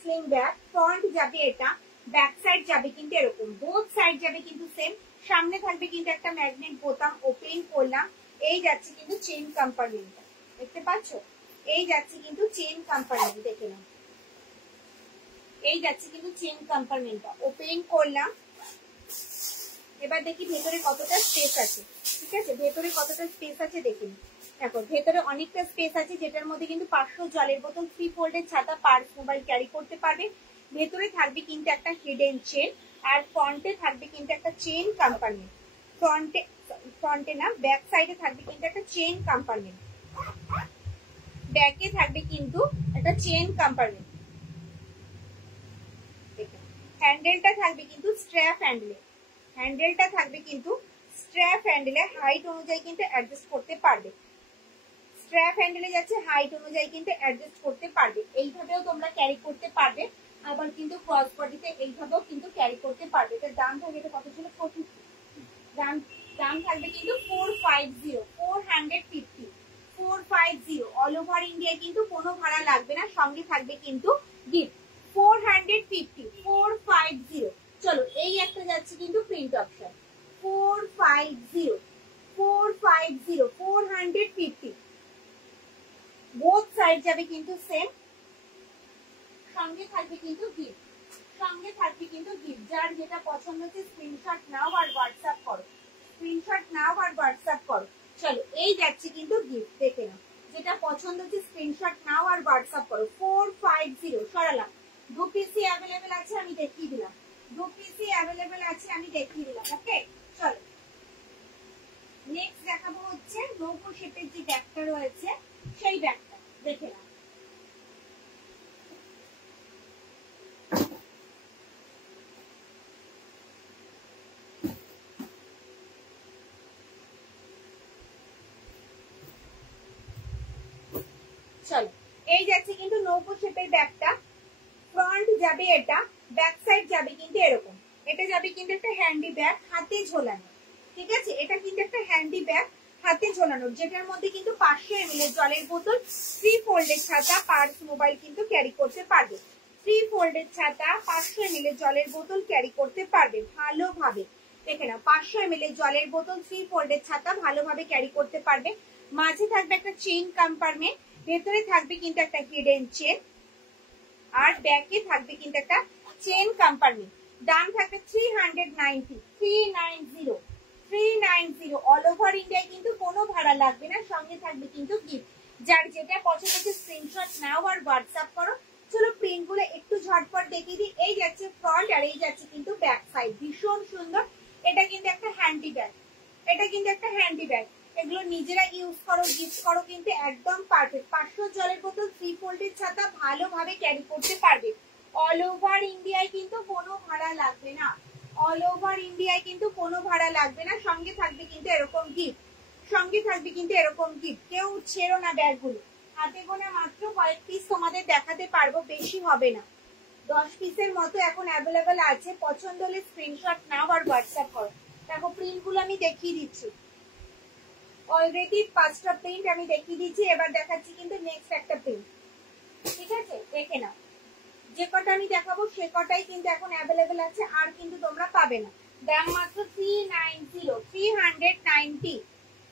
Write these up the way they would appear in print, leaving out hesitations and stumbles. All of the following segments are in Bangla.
স্লিং ব্যাগ, ফ্রন্ট যাবে এটা, ব্যাক সাইড যাবে কিন্তু এরকম, বোথ সাইড যাবে কিন্তু সেম। সামনে থাকবে কিন্তু একটা ম্যাগনেট বোতাম, ওপেন করলাম, এই যাচ্ছে কিন্তু চেন কম্পার্টমেন্টটা, দেখতে পাচ্ছ? এই যাচ্ছে কিন্তু চেন কম্পার্টমেন্ট, দেখে নাও, এই যাচ্ছে কিন্তু চেন কম্পার্টমেন্টটা, ওপেন করলাম। এবার দেখি ভেতরে কতটা স্পেস আছে। ঠিক আছে, ভেতরে কতটা স্পেস আছে দেখুন। দেখো ভেতরে অনেকটা স্পেস আছে, যেটার মধ্যে কিন্তু 500 জলের বোতল, 3 ফোল্ডের ছাতা, পার্স, মোবাইল ক্যারি করতে পারবে। ভেতরে থাকবে কিন্তু একটা হিডেন চেন, আর ফ্রন্টে থাকবে কিন্তু একটা চেন কম্পার্টমেন্ট। ফ্রন্টে না, ব্যাক সাইডে থাকবে কিন্তু একটা চেন কম্পার্টমেন্ট। ব্যাকে থাকবে কিন্তু একটা চেন কম্পার্টমেন্ট। হ্যান্ডেলটা থাকবে কিন্তু স্ট্র্যাপ হ্যান্ডেলে, হ্যান্ডেলটা থাকবে কিন্তু স্ট্র্যাপ হ্যান্ডেলে, হাইট অনুযায়ী কিন্তু অ্যাডজাস্ট করতে পারবে। স্ট্র্যাপ হ্যান্ডেলে যাচ্ছে, হাইট অনুযায়ী কিন্তু অ্যাডজাস্ট করতে পারবে। এইভাবেও তোমরা ক্যারি করতে পারবে, আবার কিন্তু ক্রস বডিতে এইভাবেও কিন্তু ক্যারি করতে পারবে। এটার দাম থাকবে, এটা কত ছিল? 450। দাম থাকবে কিন্তু 450, 450, 450। অল ওভার ইন্ডিয়ায় কিন্তু কোনো ভাড়া লাগবে না, সঙ্গে থাকবে কিন্তু গিফট। 450, 450। চলো এই একটা যাচ্ছে কিন্তু প্রিন্ট অপশন, 450, 450, 450। বোথ সাইড যাবে কিন্তু সেম, সঙ্গে থাকবে কিন্তু গিফট, সঙ্গে থাকবে কিন্তু গিফট। যার যেটা পছন্দ হচ্ছে স্ক্রিনশট নাও আর হোয়াটসঅ্যাপ করো, স্ক্রিনশট নাও আর হোয়াটসঅ্যাপ করো। চলো এই যাচ্ছে কিন্তু গিফট, দেখে নাও, যেটা পছন্দ হচ্ছে স্ক্রিনশট নাও আর হোয়াটসঅ্যাপ করো। 450 সরালাম। 2 পিসি অ্যাভেলেবেল আছে, আমি দেখিয়ে দিলাম, 2 পিসি অ্যাভেলেবেল আছে, আমি দেখিয়ে দিলাম। ওকে, চলো নেক্সট দেখাবো হচ্ছে নৌকো শেপের যে ব্যাগটা রয়েছে, সেই ব্যাগটা দেখে নাও। চলো এই যাচ্ছে কিন্তু নৌকো শেপের ব্যাগটা, ফ্রন্ট যাবে এটা, ব্যাক সাইড যাবে কিন্তু এরকম। এটা যাবে কিন্তু একটা হ্যান্ডি ব্যাগ, হাতে ঝোলানো। ঠিক আছে, এটা কিন্তু একটা হ্যান্ডি ব্যাগ হাতে ঝোলানো, যেটার মধ্যে কিন্তু 500 ml জলের বোতল, 3 ফোল্ডের ছাতা, পার্স, মোবাইল কিন্তু ক্যারি করতে পারবে। 3 ফোল্ডের ছাতা, 500 ml জলের বোতল ক্যারি করতে পারবে ভালোভাবে। দেখে নাও, 500 ml জলের বোতল, 3 ফোল্ডের ছাতা ভালোভাবে ক্যারি করতে পারবে। মাঝে থাকবে একটা চেইন কম্পার্টমেন্ট, ভেতরে থাকবে কিন্তু একটা হিডেন চেন, আর ব্যাকে থাকবে কিন্তু একটা চেন কম্পার্টমেন্ট। দাম থাকবে 390, 390, 390। অল ওভার ইন্ডিয়ায় কিন্তু কোনো ভাড়া লাগবে না, সঙ্গে থাকবে কিন্তু গিফট। যার যেটা পছন্দ হচ্ছে স্ক্রিনশট নাও আর হোয়াটসঅ্যাপ করো। চলো প্রিন্ট গুলো একটু ঝটপট দেখিয়ে দিই। এই যাচ্ছে ফ্রন্ট, আর এই যাচ্ছে কিন্তু ব্যাক সাইড, ভীষণ সুন্দর। এটা কিন্তু একটা হ্যান্ডি ব্যাগ, এটা কিন্তু একটা হ্যান্ডি ব্যাগ। এগুলো নিজেরা ইউজ করো, গিফট করো, কিন্তু একদম পারফেক্ট। 500 জলের বোতল, 3 ফোল্ডের ছাতা ভালোভাবে ক্যারি করতে পারবে। অল ওভার ইন্ডিয়ায় কিন্তু কোনো ভাড়া লাগবে না, অল ওভার ইন্ডিয়ায় কিন্তু কোনো ভাড়া লাগবে না। সঙ্গে থাকবে কিন্তু এরকম গিফট, সঙ্গে থাকবে কিন্তু এরকম গিফট। কেউ ছেড়ো না ব্যাগগুলো, হাতে গোনা মাত্র কয়েক পিস তোমাদের দেখাতে পারবো, বেশি হবে না। 10 পিসের মতো এখন অ্যাভেলেবেল আছে। পছন্দ হলে স্ক্রিনশট নাও আর হোয়াটসঅ্যাপ করো। দেখো প্রিন্ট গুলো আমি দেখিয়ে দিচ্ছি, অলরেডি 5টা প্রিন্ট আমি দেখিয়ে দিচ্ছি। এবার দেখাচ্ছি কিন্তু নেক্সট একটা প্রিন্ট। ঠিক আছে, দেখে নাও, যে কটা আমি দেখাবো সে কটাই কিন্তু এখন অ্যাভেলেবেল আছে, আর কিন্তু তোমরা পাবে না। দাম মাত্র 390, 390,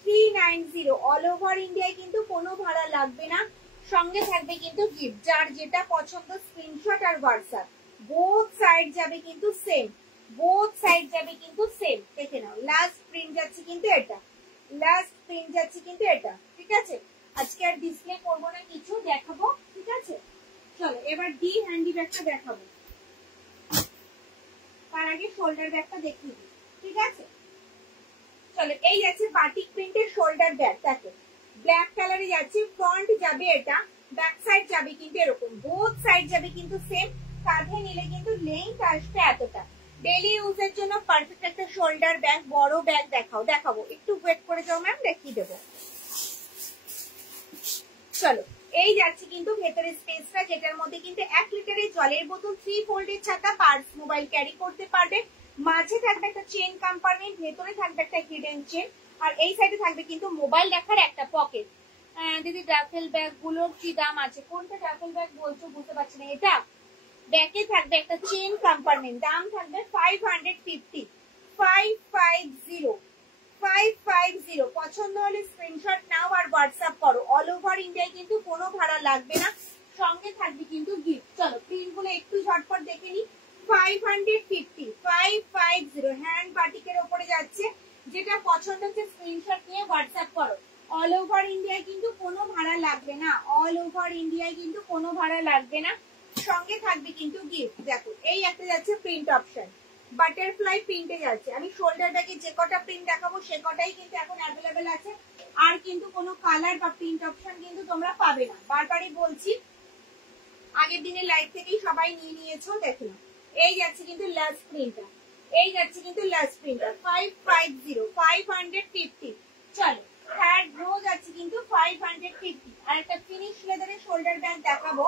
390। অল ওভার ইন্ডিয়ায় কিন্তু কোনো ভাড়া লাগবে না, সঙ্গে থাকবে কিন্তু গিফট। যার যেটা পছন্দ স্ক্রিনশট আর হোয়াটসঅ্যাপ। বোথ সাইড যাবে কিন্তু সেম, বোথ সাইড যাবে কিন্তু সেম। দেখে নাও, লাস্ট প্রিন্ট যাচ্ছে কিন্তু এটা, লাস্ট প্রিন্ট যাচ্ছে কিন্তু এটা। ঠিক আছে, আজকে আর ডিসপ্লে করবো না, কিছু দেখাবো। ঠিক আছে, চলো এবার ডি হ্যান্ডি ব্যাগটা দেখাবো, তার আগে শোল্ডার ব্যাগটা দেখিয়ে দিই। ঠিক আছে, চলো এই যাচ্ছে বাটিক প্রিন্টের শোল্ডার ব্যাগ। দেখো ব্ল্যাক কালারে যাচ্ছে, ফ্রন্ট যাবে এটা, ব্যাক সাইড যাবে কিন্তু এরকম, বোথ সাইড যাবে কিন্তু সেম। কাঁধে নিলে কিন্তু লেন্থ আসবে এতটা। ডেলি ইউজের জন্য পারফেক্ট একটা শোল্ডার ব্যাগ, বড় ব্যাগ দেখাবো, একটু ওয়েট করে যাও ম্যাম, দেখিয়ে দেবো। চলো এই যাচ্ছে কিন্তু ভেতরের স্পেসটা, যেটার মধ্যে কিন্তু 1 লিটারের জলের বোতল, 3 ফোল্ডের ছাতা, পার্স, মোবাইল ক্যারি করতে পারবে। মাঝে থাকবে একটা চেন কম্পার্টমেন্ট, ভেতরে থাকবে একটা হিডেন চেন, আর এই সাইডে থাকবে কিন্তু মোবাইল রাখার একটা পকেট। দিদি ডাফেল ব্যাগ গুলোর কি দাম আছে? কোনটা ডাফেল ব্যাগ বলছো বুঝতে পারছি না। এটা ব্যাকে থাকবে একটা চেন কম্পার্টমেন্ট, দাম থাকবে 550, 550, 550। পছন্দ হলে স্ক্রিনশট নাও আর হোয়াটসঅ্যাপ করো। অল ওভার ইন্ডিয়ায় কিন্তু কোনো ভাড়া লাগবে না, সঙ্গে থাকবে কিন্তু গিফট। চলো প্রিন্ট গুলো একটু ঝটপট দেখে নি। 550, 550 হ্যান্ড বাটিকের ওপরে যাচ্ছে। যেটা পছন্দ হচ্ছে স্ক্রিনশট নিয়ে হোয়াটসঅ্যাপ করো। অল ওভার ইন্ডিয়ায় কিন্তু কোনো ভাড়া লাগবে না, অল ওভার ইন্ডিয়ায় কিন্তু কোনো ভাড়া লাগবে না, সঙ্গে থাকবে কিন্তু গিফট। দেখো এই একটা যাচ্ছে প্রিন্ট অপশন, বাটারফ্লাই প্রিন্টে যাচ্ছে। আমি শোল্ডার ব্যাগে যে কটা প্রিন্ট দেখাবো সে কটাই কিন্তু এখন অ্যাভেলেবেল আছে, আর কিন্তু কোনো কালার বা প্রিন্ট অপশন কিন্তু তোমরা পাবে না। বারবারই বলছি, আগের দিনের লাইভ থেকেই সবাই নিয়ে নিয়েছো। দেখো এই যাচ্ছে কিন্তু লাস্ট প্রিন্টার, এই যাচ্ছে কিন্তু লাস্ট প্রিন্টার 550, 550। চলো থার্ড রো যাচ্ছে কিন্তু 550। আর একটা ফিনিশ লেদারের শোল্ডার ব্যাগ দেখাবো,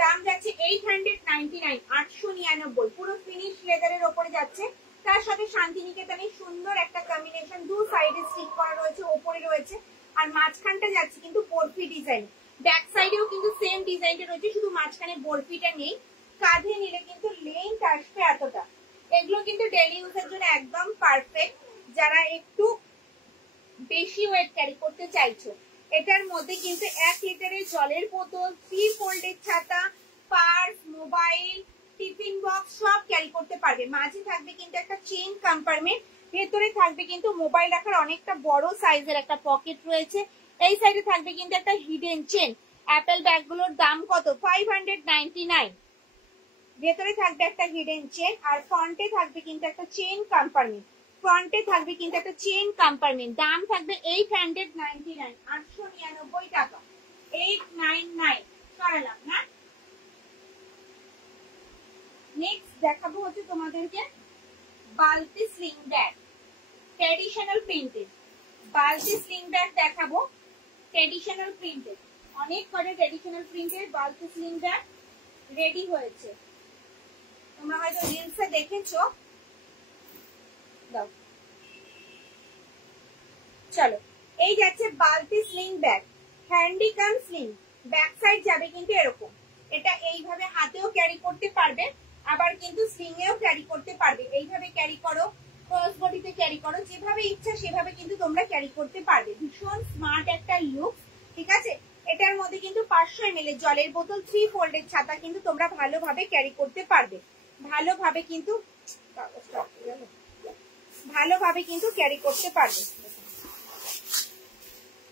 দাম যাচ্ছে 899, 899। পুরো ফিনিশ লেদারের ওপরে যাচ্ছে, তার সাথে শান্তিনিকেতনের সুন্দর একটা কম্বিনেশন, দু সাইডে স্টিক করা রয়েছে, ওপরে রয়েছে, আর মাঝখানটা যাচ্ছে কিন্তু বরফি ডিজাইন। ব্যাক সাইডেও কিন্তু সেম ডিজাইনটা রয়েছে, শুধু মাঝখানে বরফিটা নেই। কাঁধে নিলে কিন্তু লেন্থ আসবে এতটা। এগুলো কিন্তু ডেইলি ইউজের জন্য একদম পারফেক্ট, যারা একটু বেশি ওয়েট ক্যারি করতে চাইছো। এটার মধ্যে কিন্তু 1 লিটারের জলের বোতল, 3 ফোল্ডের ছাতা, পার্স, মোবাইল, টিফিন বক্স সব ক্যারি করতে পারবে। মাঝে থাকবে কিন্তু একটা চেইন কম্পার্টমেন্ট, ভেতরে থাকবে কিন্তু মোবাইল রাখার অনেকটা বড় সাইজের একটা পকেট রয়েছে। এই সাইডে থাকবে কিন্তু একটা হিডেন চেন। অ্যাপেল ব্যাগগুলোর দাম কত? 599। ভেতরে থাকবে একটা হিডেন চেন, আর ফ্রন্টে থাকবে কিন্তু একটা চেইন কম্পার্টমেন্ট, ফ্রন্টে থাকবে কিন্তু একটা চেইন কম্পার্টমেন্ট। দাম থাকবে 899, 899 টাকা, 899 করালাম না। নেক্সট দেখাবো হচ্ছে তোমাদেরকে বালতি স্লিং ব্যাগ, ট্র্যাডিশনাল প্রিন্টেড। বালতি স্লিং ব্যাগ দেখাবো ট্র্যাডিশনাল প্রিন্টেড, অনেক কটা ট্র্যাডিশনাল প্রিন্টেড বালতি স্লিং ব্যাগ রেডি হয়েছে, তোমরা হয়তো রিলসে দেখেছো। দাও চলো এই যাচ্ছে বালতি sling bag, handycam sling. Back side যাবে কিন্তু এরকম, এটা এইভাবে হাতেও ক্যারি করতে পারবে, আবার কিন্তু স্লিং এও ক্যারি করতে পারবে। এইভাবে ক্যারি করো, ক্রস বডিতে ক্যারি করো, যেভাবে ইচ্ছা সেভাবে কিন্তু তোমরা ক্যারি করতে পারবে। ভীষণ স্মার্ট একটা লুক, ঠিক আছে। এটার মধ্যে কিন্তু 500 ml জলের বোতল, 3 ফোল্ডের ছাতা কিন্তু তোমরা ভালোভাবে ক্যারি করতে পারবে, ভালোভাবে কিন্তু ক্যারি করতে পারবে।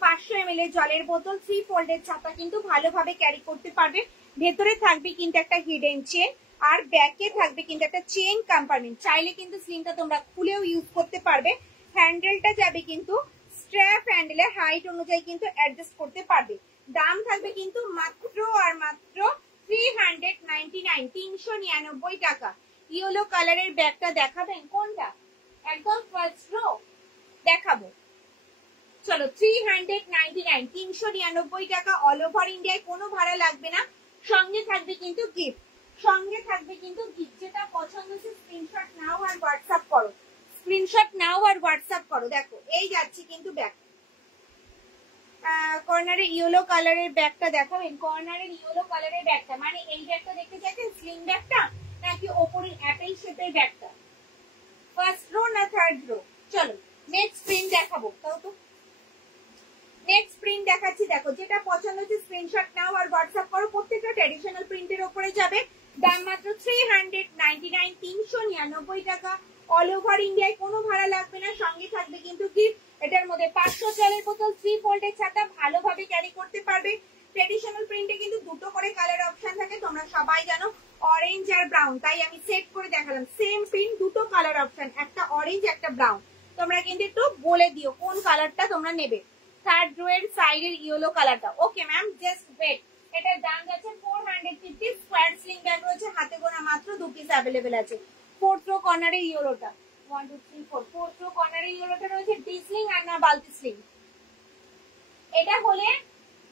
500 ml জলের বোতল, 3 ফোল্ডের ছাতা কিন্তু ভালোভাবে ক্যারি করতে পারবে। ভেতরে থাকবে কিন্তু একটা হিডেন চেন, আর ব্যাকে থাকবে কিন্তু একটা চেন কম্পার্টমেন্ট। চাইলে কিন্তু স্লিংটা তোমরা খুলেও ইউজ করতে পারবে। হ্যান্ডেলটা যাবে কিন্তু স্ট্র্যাপ হ্যান্ডেলে, হাইট অনুযায়ী কিন্তু অ্যাডজাস্ট করতে পারবে। দাম থাকবে কিন্তু মাত্র আর মাত্র 399, 399 টাকা। ইয়েলো কালারের ব্যাগটা দেখাবেন কোনটা? একদম ফার্স্ট রো দেখাবো। চলো 399, 399 টাকা। অল ওভার ইন্ডিয়ায় কোনো ভাড়া লাগবে না, সঙ্গে থাকবে কিন্তু গিফট, সঙ্গে থাকবে কিন্তু গিফট। যেটা পছন্দ হচ্ছে স্ক্রিনশট নাও আর হোয়াটসঅ্যাপ করো, স্ক্রিনশট নাও আর হোয়াটসঅ্যাপ করো। দেখো এই যাচ্ছে কিন্তু ব্যাগ, কর্নারে ইয়েলো কালারের ব্যাগটা দেখাবেন, কর্নারের ইয়েলো কালারের ব্যাগটা, মানে এই ব্যাগটা দেখতে চাইছেন স্লিং ব্যাগটা নাকি ওপরের অ্যাপেল শেপের ব্যাগটা? ফার্স্ট রো না থার্ড রো? চলো নেক্সট প্রিন্ট দেখাবো, তাও তো নেক্সট প্রিন্ট দেখাচ্ছি। দেখো যেটা পছন্দ হচ্ছে স্ক্রিনশট নাও আর হোয়াটসঅ্যাপ করো। প্রত্যেকটা ট্র্যাডিশনাল প্রিন্টের উপরে যাবে, দাম মাত্র 399, 399 টাকা। অল ওভার ইন্ডিয়ায় কোনো ভাড়া লাগবে না, সঙ্গে থাকবে কিন্তু গিফট। এটার মধ্যে 500 জলের বোতল, 3 ফোল্ডের ছাতা ভালোভাবে ক্যারি করতে পারবে। ট্র্যাডিশনাল প্রিন্টে কিন্তু দুটো করে কালার অপশন থাকে, তোমরা সবাই জানো, অরেঞ্জ আর ব্রাউন, তাই আমি সেট করে দেখালাম। সেম প্রিন্ট, দুটো কালার অপশন, একটা অরেঞ্জ একটা ব্রাউন। তোমরা কিন্তু একটু বলে দিও কোন কালারটা তোমরা নেবে। থার্ড রো এর সাইডের ইয়েলো কালারটা, ওকে ম্যাম জাস্ট ওয়েট। এটার দাম যাচ্ছে 450। স্কোয়ার স্লিং ব্যাগ রয়েছে, হাতে গোনা মাত্র 2 পিস অ্যাভেলেবেল আছে। ফোর্থ রো কর্নারে ইয়েলোটা, 1 2 3 4, ফোর্থ রো কর্নারে ইয়েলোটা রয়েছে। ডি স্লিং আর না বালতি স্লিং? এটা হলে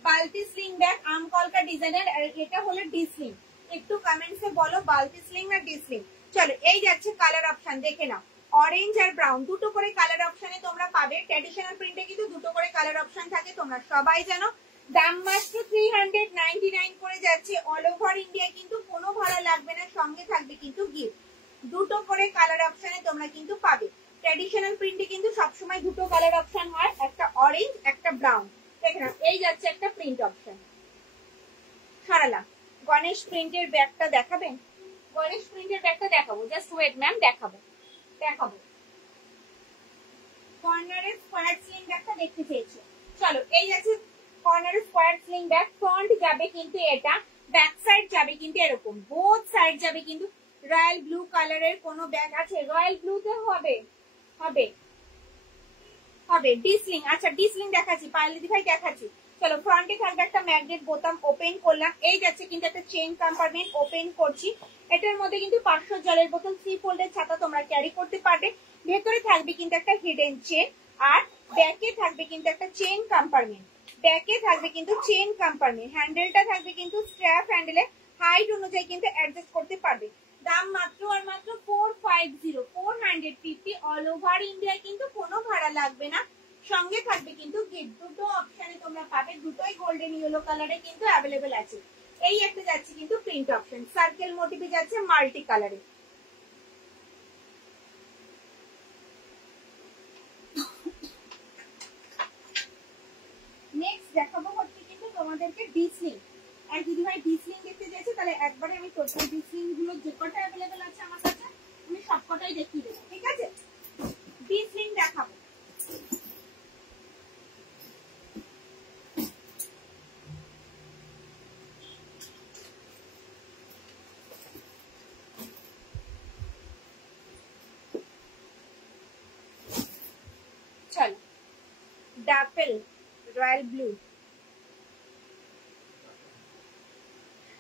বালতি স্লিং ব্যাগ আম কলকা ডিজাইনের, আর এটা হলে ডি স্লিং। একটু কমেন্টসে বলো বালতি স্লিং না ডি স্লিং। চলো এই যাচ্ছে কালার অপশন, দেখে নাও। অরেঞ্জ আর ব্রাউন দুটো করে কালার অপশনে তোমরা পাবে। ট্র্যাডিশনাল প্রিন্টে কিন্তু দুটো করে কালার অপশন থাকে, তোমরা সবাই জানো। দাম মাত্র 399 করে যাচ্ছে। অল ওভার ইন্ডিয়া কিন্তু কোনো ভাড়া লাগবে না, সঙ্গে থাকবে কিন্তু গিফট। দুটো করে কালার অপশনে তোমরা কিন্তু পাবে। ট্র্যাডিশনাল প্রিন্টে কিন্তু সবসময় দুটো কালার অপশন হয়, একটা অরেঞ্জ একটা ব্রাউন। দেখে নাও, এই যাচ্ছে একটা প্রিন্ট অপশন। সরালাম। গণেশ প্রিন্টের ব্যাগটা দেখাবেন? গণেশ প্রিন্টের ব্যাগটা দেখাবো, জাস্ট ওয়েট ম্যাম, দেখাবো। কর্নারের স্কয়ার স্লিং ব্যাগটা দেখতে চেয়েছো, চলো এই আছে কর্নারের স্কয়ার স্লিং ব্যাগ। ফ্রন্ট যাবে কিন্তু এটা, ব্যাক সাইড যাবে কিন্তু এরকম, বোথ সাইড যাবে কিন্তু। রয়্যাল ব্লু কালারের কোনো ব্যাগ আছে? রয়্যাল ব্লুতে হবে হবে হবে ডিসলিং। আচ্ছা ডিসলিং দেখাচ্ছি, পাইলিদি ভাই দেখাচ্ছি। চলো, ফ্রন্টে থাকবে একটা ম্যাগনেট বোতাম, ওপেন করলাম। এই যাচ্ছে কিন্তু একটা চেইন কম্পার্টমেন্ট, ওপেন করছি। এটার মধ্যে কিন্তু 500 জলের বোতল, 3 ফোল্ডের ছাতা তোমরা ক্যারি করতে পারবে। ভেতরে থাকবে কিন্তু একটা হিডেন চেন, আর ব্যাকে থাকবে কিন্তু একটা চেইন কম্পার্টমেন্ট। ব্যাকে থাকবে কিন্তু চেইন কম্পার্টমেন্ট, হ্যান্ডেলটা থাকবে কিন্তু স্ট্র্যাপ হ্যান্ডেলে, হাইট অনুযায়ী কিন্তু অ্যাডজাস্ট করতে পারবে। দাম মাত্র আর মাত্র 450 অল ওভার ইন্ডিয়ায় কিন্তু কোনো ভাড়া লাগবে না, সঙ্গে থাকবে কিন্তু গিফট। দুটো অপশনে তোমরা পাবে, দুটোই গোল্ডেন ইয়েলো কালারে কিন্তু অ্যাভেলেবেল আছে। এই একটা যাচ্ছে কিন্তু প্রিন্ট অপশন, সার্কেল মোটিভে যাচ্ছে মাল্টি কালারে। নেক্সট দেখাবো হচ্ছে কিন্তু তোমাদেরকে ডিসলিং। আর যদি ভাই ডিসলিং দেখতে চাইছে তাহলে একবারে আমি টোটাল ডিসলিং গুলো যে কটা অ্যাভেলেবেল আছে আমার কাছে আমি সবকটাই দেখিয়ে দেবো, ঠিক আছে? ডিসলিং দেখাবো। চলো, ডাপেল রয়্যাল ব্লু,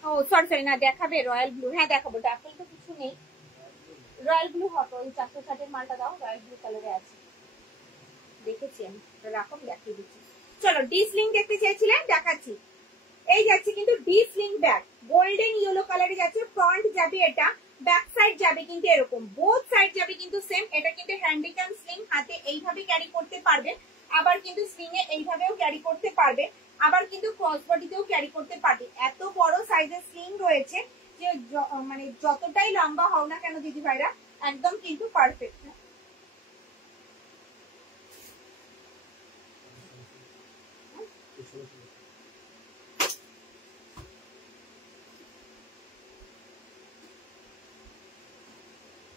ও সরি না, দেখাবে রয়্যাল ব্লু? হ্যাঁ দেখাবো, ডাপেল তো কিছু নেই, রয়্যাল ব্লু হবে। ওই 460 মালটা দাও, রয়্যাল ব্লু কালারে আছে, দেখেছি আমি, রাখো দেখিয়ে দিচ্ছি। চলো, ডিসলিং দেখতে চাইছিলেন, দেখাচ্ছি। এই যাচ্ছে কিন্তু ডিসলিং ব্যাগ, গোল্ডেন ইয়েলো কালারে যাচ্ছে। ফ্রন্ট যাবে এটা, ব্যাক সাইড যাবে কিন্তু এরকম, বোথ সাইড যাবে কিন্তু সেম। এটা কিন্তু হ্যান্ডিক্যাম স্লিং, হাতে এইভাবে ক্যারি করতে পারবে, আবার কিন্তু স্লিং এ এইভাবেও ক্যারি করতে পারবে, আবার কিন্তু ক্রস বডিতেও ক্যারি করতে পারবে। এত বড় সাইজের স্লিং রয়েছে যে মানে যতটাই লম্বা হও না কেন দিদি ভাইরা, একদম কিন্তু পারফেক্ট।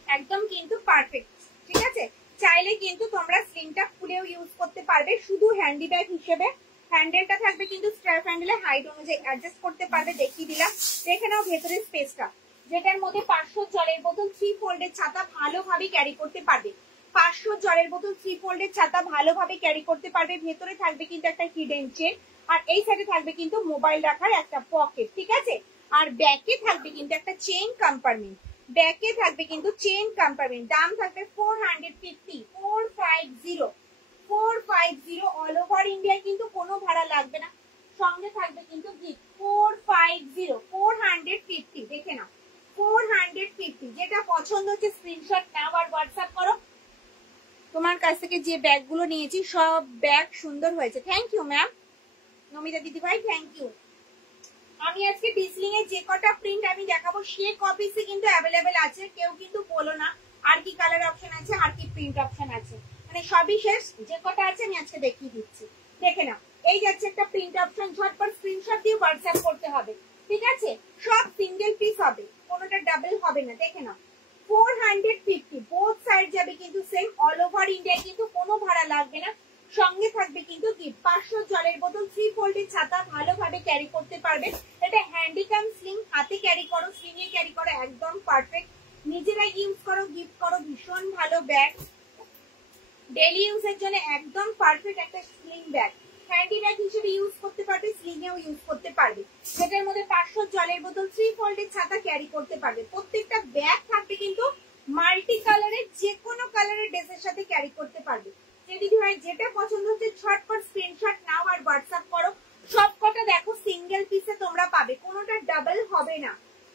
একদম কিন্তু পারফেক্ট, ঠিক আছে? চাইলে কিন্তু তোমরা স্লিংটা খুলেও ইউজ করতে পারবে, শুধু হ্যান্ডি ব্যাগ হিসেবে। হ্যান্ডেলটা থাকবে কিন্তু স্ট্র্যাপ হ্যান্ডেলে, হাইট অনুযায়ী অ্যাডজাস্ট করতে পারবে, দেখিয়ে দিলাম। দেখে নাও ভেতরের স্পেসটা, যেটার মধ্যে 500 জলের বোতল, 3 ফোল্ডের ছাতা ভালোভাবে ক্যারি করতে পারবে। 500 জলের বোতল, 3 ফোল্ডের ছাতা ভালোভাবে ক্যারি করতে পারবে। ভেতরে থাকবে কিন্তু একটা হিডেন চেন, আর এই সাইডে থাকবে কিন্তু মোবাইল রাখার একটা পকেট, ঠিক আছে? আর ব্যাকে থাকবে কিন্তু একটা চেইন কম্পার্টমেন্ট, ব্যাকে থাকবে কিন্তু চেইন কম্পার্টমেন্ট। দাম থাকবে 450 অল ওভার ইন্ডিয়ায় কিন্তু কোনো ভাড়া লাগবে না, সঙ্গে থাকবে কিন্তু গিফট। 450 দেখে নাও, 450। যেটা পছন্দ হচ্ছে স্ক্রিনশট নাও আর হোয়াটসঅ্যাপ করো। তোমার কাছ থেকে যে ব্যাগগুলো নিয়েছি সব ব্যাগ সুন্দর হয়েছে, থ্যাংক ইউ ম্যাম, নমিতা দিদি ভাই, থ্যাংক ইউ। আমি আজকে ডিসলিং এর যে কটা প্রিন্ট আমি দেখাবো সে কপিসে কিন্তু অ্যাভেলেবেল আছে, কেউ কিন্তু বলো না আর কি কালার অপশন আছে আর কি প্রিন্ট অপশন আছে, মানে সবই শেষ। যে কটা আছে আমি আজকে দেখিয়ে দিচ্ছি, দেখে নাও। এই যাচ্ছে একটা প্রিন্ট অপশন, ঝটপট স্ক্রিনশট দিয়ে হোয়াটসঅ্যাপ করতে হবে, ঠিক আছে? সব সিঙ্গেল পিস হবে, কোনোটা ডাবল হবে না, দেখে নাও। 450 বোথ সাইড যাবে কিন্তু সেম, অল ওভার ইন্ডিয়ায় কিন্তু কোনো ভাড়া লাগবে না, সঙ্গে থাকবে কিন্তু গিফট। 500 জলের বোতল, 3 ফোল্ডের ছাতা ভালোভাবে ক্যারি করতে পারবে। এটা হ্যান্ডিক্যাম স্লিং, হাতে ক্যারি করো, স্লিং এ ক্যারি করো, একদম পারফেক্ট। নিজেরাই ইউজ করো, গিফট করো, ভীষণ ভালো ব্যাগ, ডেইলি ইউজের জন্য একদম পারফেক্ট একটা স্লিং ব্যাগ। হ্যান্ডি ব্যাগ হিসেবে ইউজ করতে পারবে, স্লিং এও ইউজ করতে পারবে। সেটার মধ্যে 500 জলের বোতল, 3 ফোল্ডের ছাতা ক্যারি করতে পারবে। প্রত্যেকটা ব্যাগ থাকবে কিন্তু মাল্টি কালারের, যে কোনো কালারের ড্রেসের সাথে ক্যারি করতে পারবে। দিদি ভাই যেটা পছন্দ হচ্ছে ঝটপট স্ক্রিনশট নাও আর হোয়াটসঅ্যাপ করো। সবকটা দেখো সিঙ্গেল পিসে তোমরা পাবে, কোনোটা ডাবল হবে না,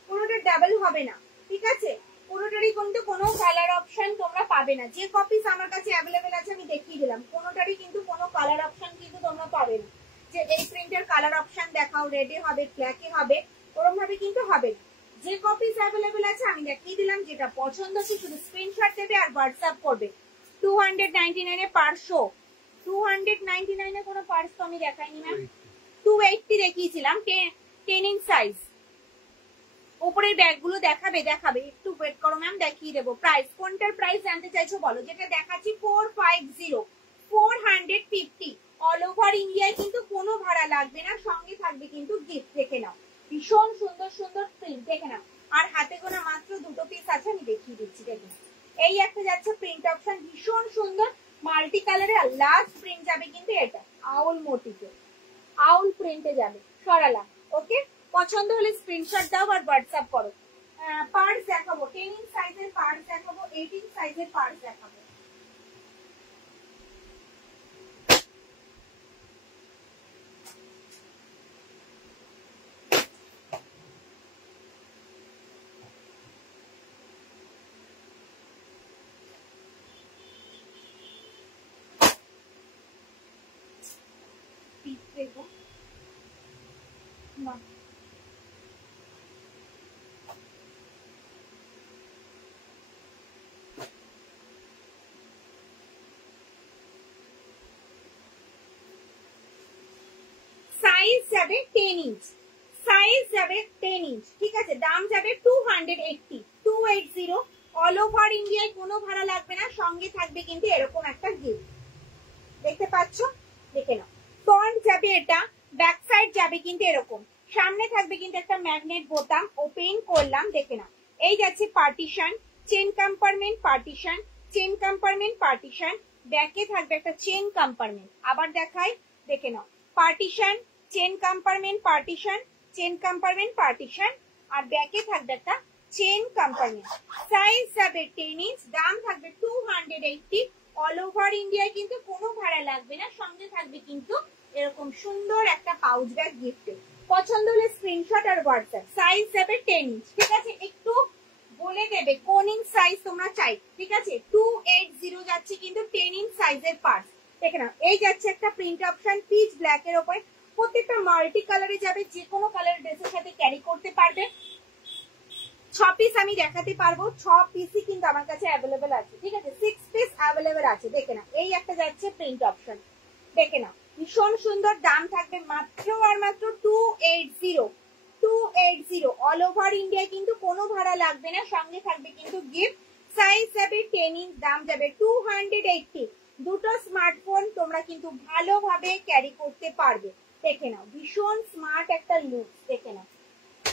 কোনোটা ডাবল হবে না, ঠিক আছে? কোনোটারই কিন্তু কোনো কালার অপশন তোমরা পাবে না। যে কপিস আমার কাছে অ্যাভেলেবেল আছে আমি দেখিয়ে দিলাম, কোনোটারই কিন্তু কোনো কালার অপশন কিন্তু তোমরা পাবে না। যে এই প্রিন্টের কালার অপশন দেখাও, রেডে হবে, ব্ল্যাকে হবে, ওরকম ভাবে কিন্তু হবে না। যে কপিস অ্যাভেলেবেল আছে আমি দেখিয়ে দিলাম, যেটা পছন্দ হচ্ছে শুধু স্ক্রিনশট দেবে আর হোয়াটসঅ্যাপ করবে। 299 এ পার্সো, 299 এ কোনো পার্স তো আমি দেখাইনি ম্যাম, 280 দেখিয়েছিলাম, 10 ইঞ্চ সাইজ। উপরের ব্যাগগুলো দেখাবে, একটু ওয়েট করো ম্যাম, দেখিয়ে দেবো। প্রাইস, কোনটার প্রাইস জানতে চাইছো বলো? যেটা দেখাচ্ছি 450, 450 অল ওভার ইন্ডিয়ায়, কিন্তু কোনো ভাড়া লাগবে না, সঙ্গে থাকবে কিন্তু গিফট। দেখে নাও, ভীষণ সুন্দর সুন্দর প্রিন্ট, দেখে নাও। আর হাতে গোনা মাত্র দুটো পিস আছে, আমি দেখিয়ে দিচ্ছি। দেখে নাও, এই একটা যাচ্ছে প্রিন্ট অপশন, ভীষণ সুন্দর মাল্টি কালারের। আর লাস্ট প্রিন্ট যাবে কিন্তু এটা আউল মোটিভে, আউল প্রিন্টে যাবে, সরালা। ওকে, পছন্দ হলে স্ক্রিনশট দাও আর হোয়াটসঅ্যাপ করো। পার্স দেখাবো, 10 ইঞ্চ সাইজের পার্স দেখাবো, 8 ইঞ্চ সাইজের পার্স দেখাবো। দেখো না, সাইজ যাবে 10 ইঞ্চ, সাইজ যাবে 10 ইঞ্চ, ঠিক আছে। দাম যাবে 280, 280 অল ওভার ইন্ডিয়ায়, কোনো ভাড়া লাগবে না, সঙ্গে থাকবে কিন্তু এরকম একটা গিফট। দেখতে পাচ্ছ, দেখে নাও। ফ্রন্ট যাবে এটা, ব্যাক সাইড যাবে কিন্তু এরকম, সামনে থাকবে কিন্তু একটা ম্যাগনেট বোতাম, ওপেন করলাম, দেখে নাও। এই যাচ্ছে partition, chain compartment, partition, chain compartment, partition, ব্যাকে থাকবে একটা চেন কম্পার্টমেন্ট। আবার দেখাই, দেখে নাও, partition, chain compartment, partition, chain compartment, partition, আর ব্যাকে থাকবে একটা চেন কম্পার্টমেন্ট। সাইজ যাবে 10 ইঞ্চ, দাম থাকবে 280, অল ওভার ইন্ডিয়ায় কিন্তু কোনো ভাড়া লাগবে না, সঙ্গে থাকবে কিন্তু এরকম সুন্দর একটা পাউচ ব্যাগ গিফট। পছন্দ হলে স্ক্রিনশট আর হোয়াটসঅ্যাপ। সাইজ যাবে 10 ইঞ্চ, ঠিক আছে। একটু বলে দেবে কোন ইঞ্চ সাইজ তোমরা চাই, ঠিক আছে। 280 যাচ্ছে কিন্তু 10 ইঞ্চ সাইজের পার্স। দেখে নাও, এই যাচ্ছে একটা প্রিন্ট অপশন পিচ ব্ল্যাক এর উপরে, প্রত্যেকটা মাল্টি কালারে যাবে, যে কোনো কালার ড্রেসের সাথে ক্যারি করতে পারবে। 6 পিস আমি দেখাতে পারবো, 6 পিসই কিন্তু আমার কাছে অ্যাভেলেবেল আছে, ঠিক আছে। 6 পিস অ্যাভেলেবেল আছে। দেখে নাও, এই একটা যাচ্ছে প্রিন্ট অপশন, দেখে নাও, ভীষণ সুন্দর। দাম থাকবে মাত্র আর মাত্র 280, 280 অল ওভার ইন্ডিয়ায়, কিন্তু কোনো ভাড়া লাগবে না, সঙ্গে থাকবে কিন্তু গিফট। সাইজ যাবে 10 ইঞ্চ, দাম যাবে 280। দুটো স্মার্টফোন তোমরা কিন্তু ভালোভাবে ক্যারি করতে পারবে। দেখে নাও, ভীষণ স্মার্ট একটা লুক, দেখে নাও।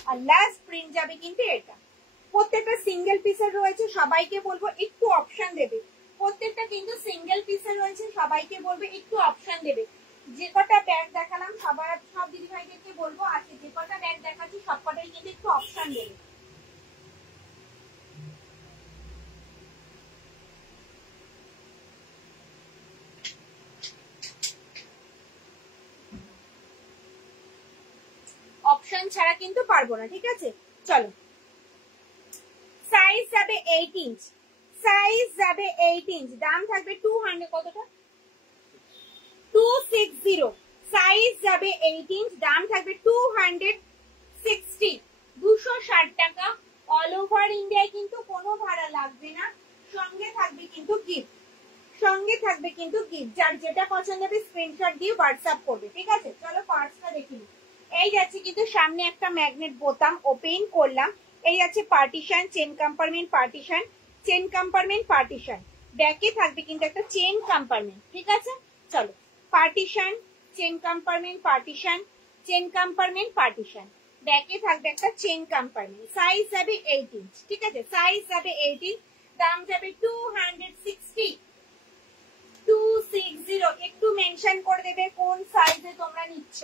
আর লাস্ট প্রিন্ট যাবে কিন্তু এটা, প্রত্যেকটা সিঙ্গেল পিসের রয়েছে, সবাইকে বলবো একটু অপশন দেবে। প্রত্যেকটা কিন্তু সিঙ্গেল পিসের রয়েছে, সবাইকে বলবে একটু অপশন দেবে। যে কটা ব্যাগ দেখালাম সব দিদি ভাইদেরকে বলবো, আজকে যে কটা ব্যাগ দেখাচ্ছি সব কটাই কিন্তু একটু অপশন দেবে। অপশন ছাড়া কিন্তু পারবো না, ঠিক আছে। চলো, সাইজ যাবে 8 ইঞ্চ, সাইজ যাবে 8 ইঞ্চ, দাম থাকবে 200, কতটা 260, সাইজ যাবে 8 ইঞ্চ, দাম থাকবে 260, 260 টাকা। অল ওভার ইন্ডিয়ায় কিন্তু কোনো ভাড়া লাগবে না, সঙ্গে থাকবে কিন্তু গিফট, সঙ্গে থাকবে কিন্তু গিফট। যার যেটা পছন্দ হবে স্ক্রিনশট দিয়ে হোয়াটসঅ্যাপ করবে, ঠিক আছে। চলো পার্টসটা দেখি। এই যাচ্ছে কিন্তু সামনে একটা ম্যাগনেট বোতাম, ওপেন করলাম। এই যাচ্ছে partition, chain compartment, partition, chain compartment, partition, ব্যাকে থাকবে কিন্তু একটা চেন কম্পার্টমেন্ট, ঠিক আছে। চলো, partition, chain compartment, partition, chain compartment, partition, ব্যাকে থাকবে একটা চেন কম্পার্টমেন্ট। সাইজ যাবে 8 ইঞ্চ, ঠিক আছে। সাইজ যাবে 8 ইঞ্চ, দাম যাবে 260, 260। একটু মেনশন করে দেবে কোন সাইজে তোমরা নিচ্ছ,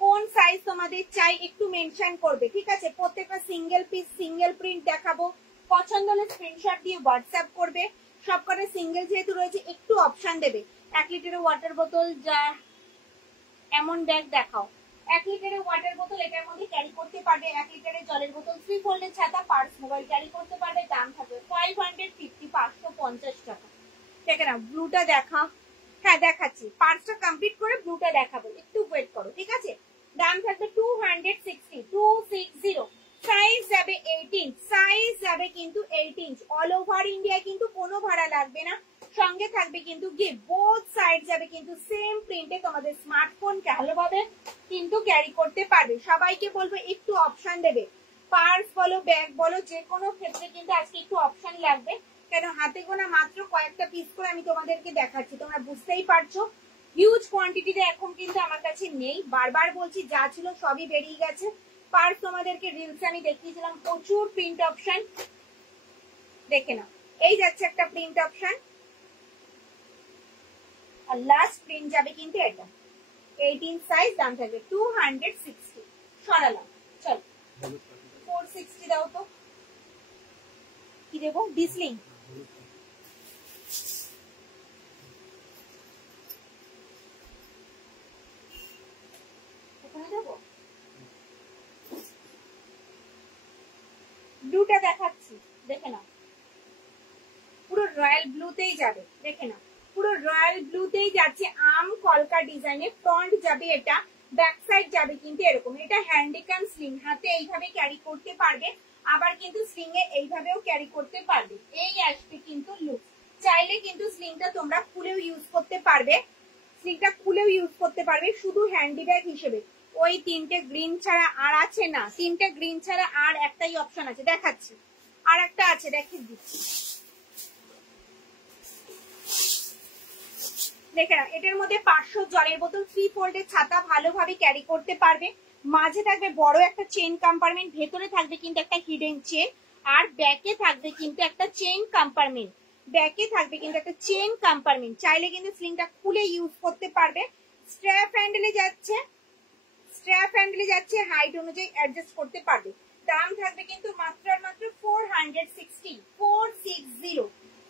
কোন সাইজ তোমাদের চাই, একটু মেনশন করবে, ঠিক আছে। প্রত্যেকটা সিঙ্গেল পিস সিঙ্গেল প্রিন্ট দেখাবো, পছন্দ হলে স্ক্রিনশট দিয়ে হোয়াটসঅ্যাপ করবে। সবকটা সিঙ্গেল যেহেতু রয়েছে, একটু অপশন দেবে। 1 লিটারের ওয়াটার বোতল, যা এমন ব্যাগ দেখাও, 1 লিটারের ওয়াটার বোতল এটার মধ্যে ক্যারি করতে পারবে, 1 লিটারের জলের বোতল, 3 ফোল্ডের ছাতা, পার্স, মোবাইল ক্যারি করতে পারবে। দাম থাকবে 550, 550 টাকা। ঠিক না, ব্লুটা দেখা, হ্যাঁ দেখাচ্ছি, পাঁচটা কমপ্লিট করে ব্লুটা দেখাবো, একটু ওয়েট করো, ঠিক আছে। দাম থাকবে 260, 260। সাইজ যাবে 18, সাইজ যাবে কিন্তু 18। অল ওভার ইন্ডিয়ায় কিন্তু কোনো ভাড়া লাগবে না, সঙ্গে থাকবে কিন্তু গিফট। বোথ সাইড যাবে কিন্তু সেম প্রিন্টে, তোমাদের স্মার্টফোন ভালোভাবে কিন্তু ক্যারি করতে পারবে। সবাইকে বলবো একটু অপশন দেবে, পার্স বলো ব্যাগ বলো যে কোনো ক্ষেত্রে কিন্তু আজকে একটু অপশন লাগবে, কেন হাতে গোনা মাত্র কয়েকটা পিস করে আমি তোমাদেরকে দেখাচ্ছি, তোমরা বুঝতেই পারছো হিউজ কোয়ান্টিটিতে এখন কিন্তু আমার কাছে নেই। বারবার বলছি যা ছিল সবই বেরিয়ে গেছে। পার্স তোমাদেরকে রিলস আমি দেখিয়েছিলাম, প্রচুর প্রিন্ট অপশন, দেখে নাও। এই যাচ্ছে একটা প্রিন্ট অপশন, আর লাস্ট প্রিন্ট যাবে কিন্তু এটা 18 সাইজ, দাম থাকবে 260। সরালাম, চলো 460 দাও তো, কি দেবো, ডিসলিং ওখানে দেবো, ব্লুটা দেখাচ্ছি দেখে নাও, পুরো রয়্যাল ব্লুতেই যাবে, দেখে নাও পুরো রয়্যাল ব্লুতেই যাচ্ছে, আম কলকা ডিজাইনে। ফ্রন্ট যাবে এটা, ব্যাক সাইড যাবে কিন্তু এরকম। এটা হ্যান্ডিক্যাম স্লিং, হাতে এইভাবে ক্যারি করতে পারবে, আবার কিন্তু স্লিং এ এইভাবেও ক্যারি করতে পারবে। এই আসবে কিন্তু লুক, চাইলে কিন্তু স্লিংটা তোমরা খুলেও ইউজ করতে পারবে, স্লিংটা খুলেও ইউজ করতে পারবে শুধু হ্যান্ডি ব্যাগ হিসেবে। ওই তিনটে গ্রিন ছাড়া আর আছে না, তিনটে গ্রিন ছাড়া আর একটাই অপশন আছে, দেখাচ্ছি আর একটা আছে, দেখিয়ে দিচ্ছি। দেখে না, এটার মধ্যে 500 জলের বোতল, 3 ফোল্ডের ছাতা ভালোভাবে ক্যারি করতে পারবে। মাঝে থাকবে বড় একটা চেন কম্পার্টমেন্ট, ভেতরে থাকবে কিন্তু একটা হিডেন চেন, আর ব্যাকে থাকবে কিন্তু একটা চেন কম্পার্টমেন্ট, ব্যাকে থাকবে কিন্তু একটা চেন কম্পার্টমেন্ট। চাইলে কিন্তু স্লিংটা খুলে ইউজ করতে পারবে। স্ট্র্যাপ হ্যান্ডেলে যাচ্ছে, স্ট্র্যাপ হ্যান্ডেলে যাচ্ছে, হাইট অনুযায়ী অ্যাডজাস্ট করতে পারবে। দাম থাকবে কিন্তু মাত্র আর মাত্র 460, 460,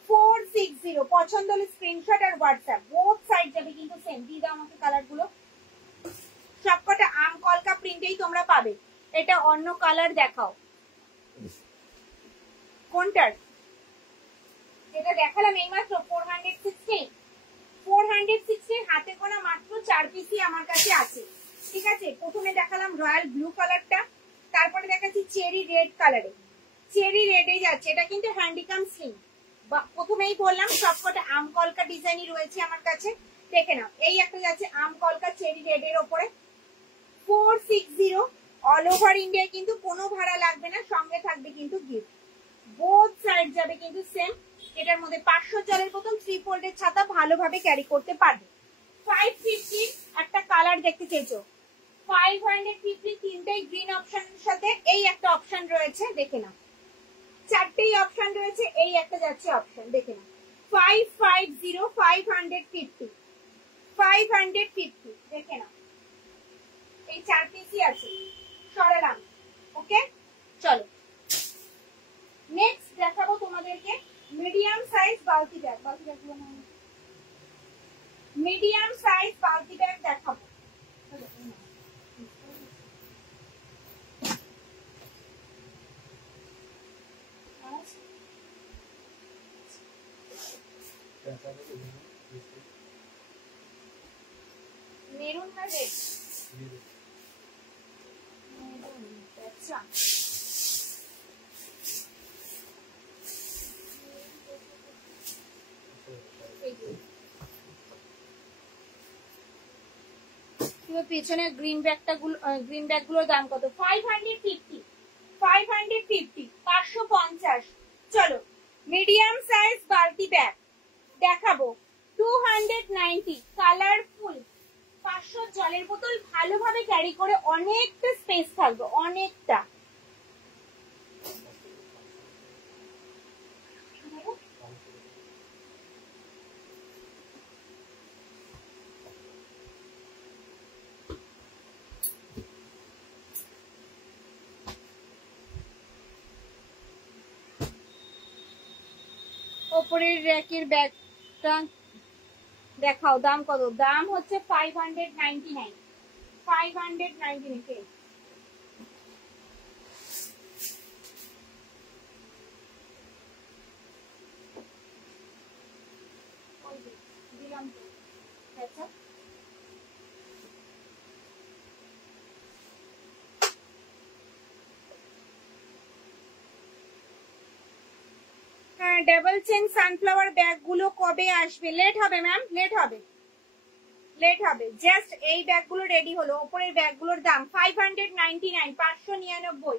460। পছন্দ হলে স্ক্রিনশট আর হোয়াটসঅ্যাপ, বোথ সাইড যাবে কিন্তু সেম। দিয়ে দাও আমাকে কালার গুলো, সবকটা আম কলকা প্রিন্টেই তোমরা পাবে। এটা অন্য কালার দেখাও, কোনটার, যেটা দেখালাম এইমাত্র 460, 460 হাতে গোনা মাত্র 4 পিসই আমার কাছে আছে, ঠিক আছে। প্রথমে দেখালাম রয়্যাল ব্লু কালারটা, তারপরে দেখাচ্ছি চেরি রেড কালারে, চেরি রেডে যাচ্ছে, এটা কিন্তু হ্যান্ডিকাম স্লিং। প্রথমেই বললাম সবকটা আম কলকা ডিজাইনই রয়েছে আমার কাছে, দেখে নাও। এই একটা যাচ্ছে আম কলকা চেরি রেড এর উপরে, 460। অল ওভার ইন্ডিয়ায় কিন্তু কোনো ভাড়া লাগবে না, সঙ্গে থাকবে কিন্তু গিফট। বোথ সাইড যাবে কিন্তু সেম। এটার মধ্যে 500 জলের বোতল, 3 ফোল্ডের ছাতা ভালোভাবে ক্যারি করতে পারবে। 550 একটা কালার দেখতে চেয়েছো, 550 তিনটেই গ্রিন অপশনের সাথে এই একটা অপশন রয়েছে, দেখে নাও। চারটেই অপশন রয়েছে, এই একটা যাচ্ছে অপশন, দেখে নাও। 550, 550, 550, দেখে নাও। এই 4 পিসই আছে, সরালাম। ওকে, চলো নেক্সট দেখাবো তোমাদেরকে মিডিয়াম সাইজ বালতি ব্যাগ, বালতি ব্যাগগুলো নাও, মিডিয়াম সাইজ বালতি ব্যাগ দেখাবো। মেরুন না রেড, আচ্ছা পেছনে গ্রিন ব্যাগটা গুলো, গ্রিন ব্যাগ গুলোর দাম কত, 550, 550, 550। চলো মিডিয়াম সাইজ বালতি ব্যাগ দেখাবো 290, কালারফুল। 500 জলের বোতল ভালোভাবে ক্যারি করে অনেকটা স্পেস থাকবে, অনেকটা। ওপরের র্যাকের ব্যাগটা দেখাও, দাম কত, দাম হচ্ছে 599, 599। দিলাম তো আচ্ছা হ্যাঁ, ডাবল চেন সানফ্লাওয়ার ব্যাগ গুলো কবে আসবে? লেট হবে ম্যাম, লেট হবে, লেট হবে। জাস্ট এই ব্যাগগুলো রেডি হলো। উপরের ব্যাগগুলোর দাম 599, 599।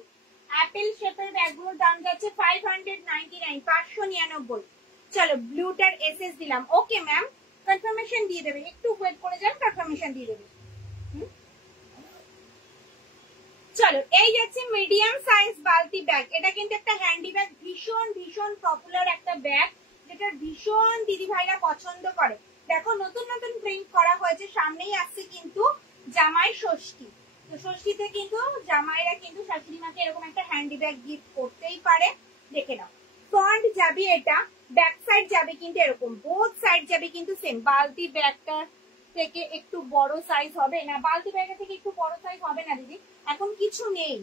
অ্যাপেল শেপের ব্যাগগুলোর দাম যাচ্ছে 599, 599। চলো ব্লুটার এসএস দিলাম। ওকে ম্যাম, কনফার্মেশন দিয়ে দেবে, একটু ওয়েট করে যান, কনফার্মেশন দিয়ে দেবে। চলো এই যাচ্ছে মিডিয়াম সাইজ বালতি ব্যাগ। এটা কিন্তু একটা হ্যান্ডি ব্যাগ, ভীষণ ভীষণ পপুলার একটা ব্যাগ, যেটা ভীষণ দিদি ভাইরা পছন্দ করে। দেখো নতুন নতুন প্রিন্ট করা হয়েছে, সামনেই আসছে কিন্তু জামাই ষষ্ঠী। তো ষষ্ঠীতে কিন্তু জামাইরা কিন্তু শাশুড়ি মাকে এরকম একটা হ্যান্ডি ব্যাগ গিফট করতেই পারে। দেখে নাও, ফ্রন্ট যাবে এটা, ব্যাক সাইড যাবে কিন্তু এরকম, বোথ সাইড যাবে কিন্তু সেম। বালতি ব্যাগটা থেকে একটু বড় সাইজ হবে না, বালতি ব্যাগের থেকে একটু বড় সাইজ হবে না দিদি, এখন কিছু নেই।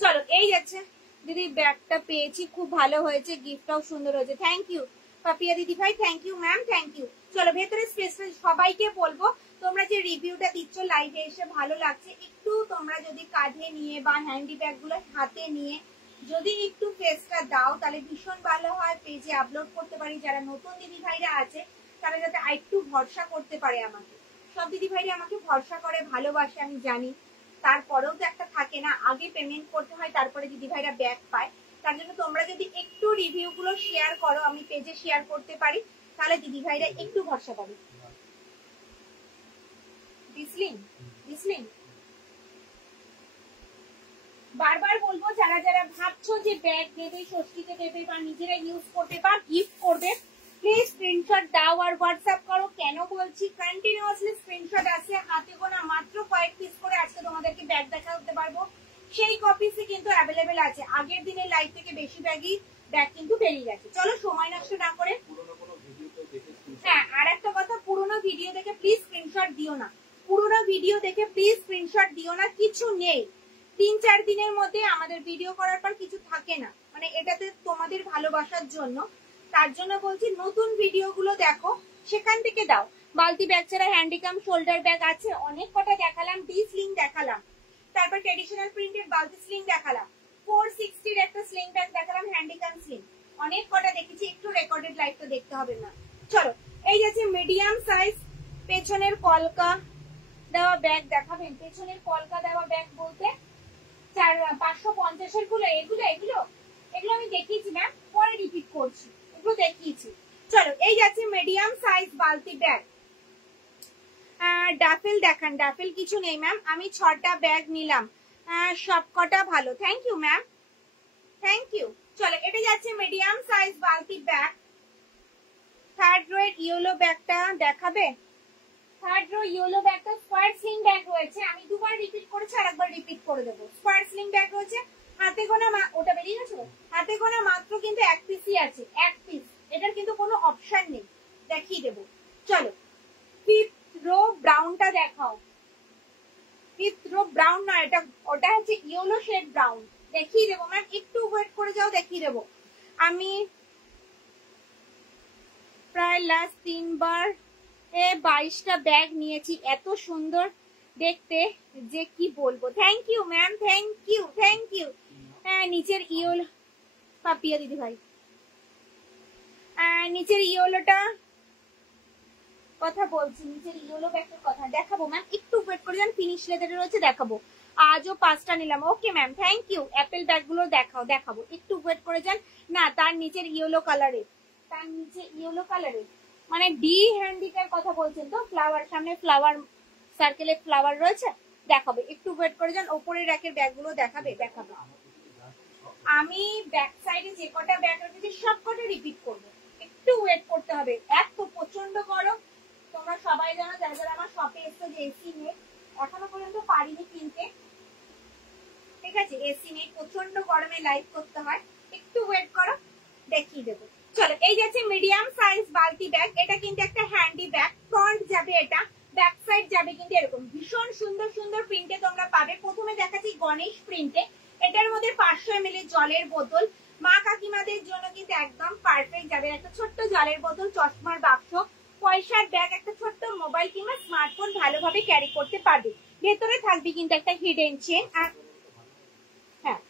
চলো এই যাচ্ছে দিদি, ব্যাগটা পেয়েছি, খুব ভালো হয়েছে, গিফটটাও সুন্দর হয়েছে, থ্যাংক ইউ পাপিয়া দিদি ভাই, thank you ma'am, thank you. চলো ভেতরে স্পেস, সবাইকে বলবো তোমরা যে রিভিউটা দিচ্ছ লাইভে এসে ভালো লাগছে, একটু তোমরা যদি কাঁধে নিয়ে বা হ্যান্ডি ব্যাগ গুলো হাতে নিয়ে যদি একটু ফেসটা দাও তাহলে ভীষণ ভালো হয়, পেজে আপলোড করতে পারি। যারা নতুন দিদি ভাইরা আছে তারা যাতে একটু ভরসা করতে পারে আমাকে। সব দিদি ভাইরা আমাকে ভরসা করে, ভালোবাসে, আমি জানি, তারপরেও তো একটা থাকে না, আগে পেমেন্ট করতে হয় তারপরে দিদি ভাইরা ব্যাগ পায়। তার জন্য তোমরা যদি একটু রিভিউ গুলো শেয়ার করো, আমি পেজে শেয়ার করতে পারি, তাহলে দিদি ভাইরা একটু ভরসা পাবে। ডিসলিং ডিসলিং বারবার বলবো, যারা যারা ভাবছো যে ব্যাগ দেবে, ষষ্ঠীতে দেবে বা নিজেরা ইউজ করবে বা গিফট করবে, প্লিজ স্ক্রিনশট দাও আর হোয়াটসঅ্যাপ করো। কেন বলছি, কন্টিনিউয়াসলি স্ক্রিনশট আসে, হাতে গোনা মাত্র কয়েক পিস করে আজকে তোমাদেরকে ব্যাগ দেখাতে পারবো, সেই কপিসই কিন্তু অ্যাভেলেবেল আছে। আগের দিনের লাইভ থেকে বেশি ব্যাগ কিন্তু বেরিয়ে গেছে। চলো সময় নষ্ট না করে, হ্যাঁ আর একটা কথা, পুরোনো ভিডিও দেখে প্লিজ স্ক্রিনশট দিও না, পুরোনো ভিডিও দেখে প্লিজ স্ক্রিনশট দিও না, কিছু নেই। 3-4 দিনের মধ্যে আমাদের ভিডিও করার পর কিছু থাকে না, মানে এটাতে তোমাদের ভালোবাসার জন্য, তার জন্য বলছি নতুন ভিডিও গুলো দেখো, সেখান থেকে দাও। বালতি ব্যাগ ছাড়া হ্যান্ডিকাম শোল্ডার ব্যাগ আছে, অনেক কটা দেখালাম, ডি স্লিং দেখালাম, তারপর ট্রেডিশনাল প্রিন্টের বালতি স্লিং দেখালাম, 460 একটা স্লিং ব্যাগ দেখালাম, হ্যান্ডিকাম স্লিং অনেক কটা দেখেছি, একটু রেকর্ডেড লাইভ তো দেখতে হবে না। চলো এই যাচ্ছে মিডিয়াম সাইজ পেছনের কলকা দেওয়া ব্যাগ দেখাবেন। পেছনের কলকা দেওয়া ব্যাগ বলতে 550 গুলো, এগুলো এগুলো এগুলো আমি দেখিয়েছি ম্যাম, পরে রিপিট করছি, এগুলো দেখিয়েছি। চলো এই যাচ্ছে মিডিয়াম সাইজ বালতি ব্যাগ। ডাফেল দেখান, ডাফেল কিছু নেই ম্যাম, আমি 6টা ব্যাগ নিলাম, সবকটা ভালো, thank you ma'am, thank you. চলো এটা যাচ্ছে মিডিয়াম সাইজ বালতি ব্যাগ। থার্ড রো এর ইয়েলো ব্যাগটা দেখাবে? থার্ড রো ইয়েলো ব্যাগটা স্কোয়ার স্লিং ব্যাগ রয়েছে, আমি দুবার রিপিট করেছি, আর একবার রিপিট করে দেবো। স্কোয়ার স্লিং ব্যাগ রয়েছে, হাতে গোনা, ওটা বেরিয়ে গেছে, হাতে গোনা মাত্র কিন্তু এক পিসই আছে, এক পিস, এটার কিন্তু কোনো অপশন নেই, দেখিয়ে দেবো। চলো ফিফথ রো ব্রাউনটা দেখাও। ফিফথ রো ব্রাউন না, এটা ওটা হচ্ছে ইয়েলো শেড ব্রাউন, দেখিয়ে দেবো ম্যাম, একটু ওয়েট করে যাও, দেখিয়ে দেবো। আমি প্রায় লাস্ট 3 বার 22টা ব্যাগ নিয়েছি, এত সুন্দর দেখতে যে কি বলবো। Thank you ma'am, thank you, thank you. হ্যাঁ নিচের ইয়েলো, পাপিয়া দিদি ভাই, নিচের ইয়েলোটা কথা বলছি, নিচের ইয়েলো ব্যাগের কথা দেখাবো ম্যাম, একটু ওয়েট করে যান, ফিনিশ লেদারের রয়েছে, দেখাবো। আজও 5টা নিলাম, okay ma'am, thank you. Apple ব্যাগগুলো দেখাবো, একটু ওয়েট করে যান। না তার নিচের ইয়েলো কালারের, তার নিচে ইয়েলো কালারের মানে ডি হ্যান্ডিটার কথা বলছেন তো, ফ্লাওয়ার, সামনে ফ্লাওয়ার, সার্কেলে ফ্লাওয়ার রয়েছে, দেখাবে, একটু ওয়েট করে যান। ওপরের র্যাকের ব্যাগগুলো দেখাবে। আমি ব্যাক সাইডে যে কটা ব্যাগ রেখেছি সব কটা রিপিট করবো, একটু ওয়েট করতে হবে, এত প্রচন্ড গরম। তোমরা সবাই জানো, যারা যারা আমার শপে এসছো, যে এসি নেই, এখনো পর্যন্ত পারিনি কিনতে, ঠিক আছে, এসি নেই, প্রচন্ড গরমে লাইভ করতে হয়, একটু ওয়েট করো, দেখিয়ে দেবো। চলো এই যাচ্ছে মিডিয়াম সাইজ বালতি ব্যাগ, এটা কিন্তু একটা হ্যান্ডি ব্যাগ, ফ্রন্ট যাবে এটা, ব্যাক সাইড যাবে কিন্তু এরকম, ভীষণ সুন্দর সুন্দর প্রিন্টে তোমরা পাবে। প্রথমে দেখাচ্ছি গণেশ প্রিন্টে, এটার মধ্যে 500 ml জলের বোতল, মা কাকিমাদের জন্য কিন্তু একদম পারফেক্ট যাবে, একটা ছোট্ট জলের বোতল, চশমার বাক্স, পয়সার ব্যাগ, একটা ছোট্ট মোবাইল কিংবা স্মার্টফোন ভালোভাবে ক্যারি করতে পারবে। ভেতরে থাকবে কিন্তু একটা হিডেন চেন, আর হ্যাঁ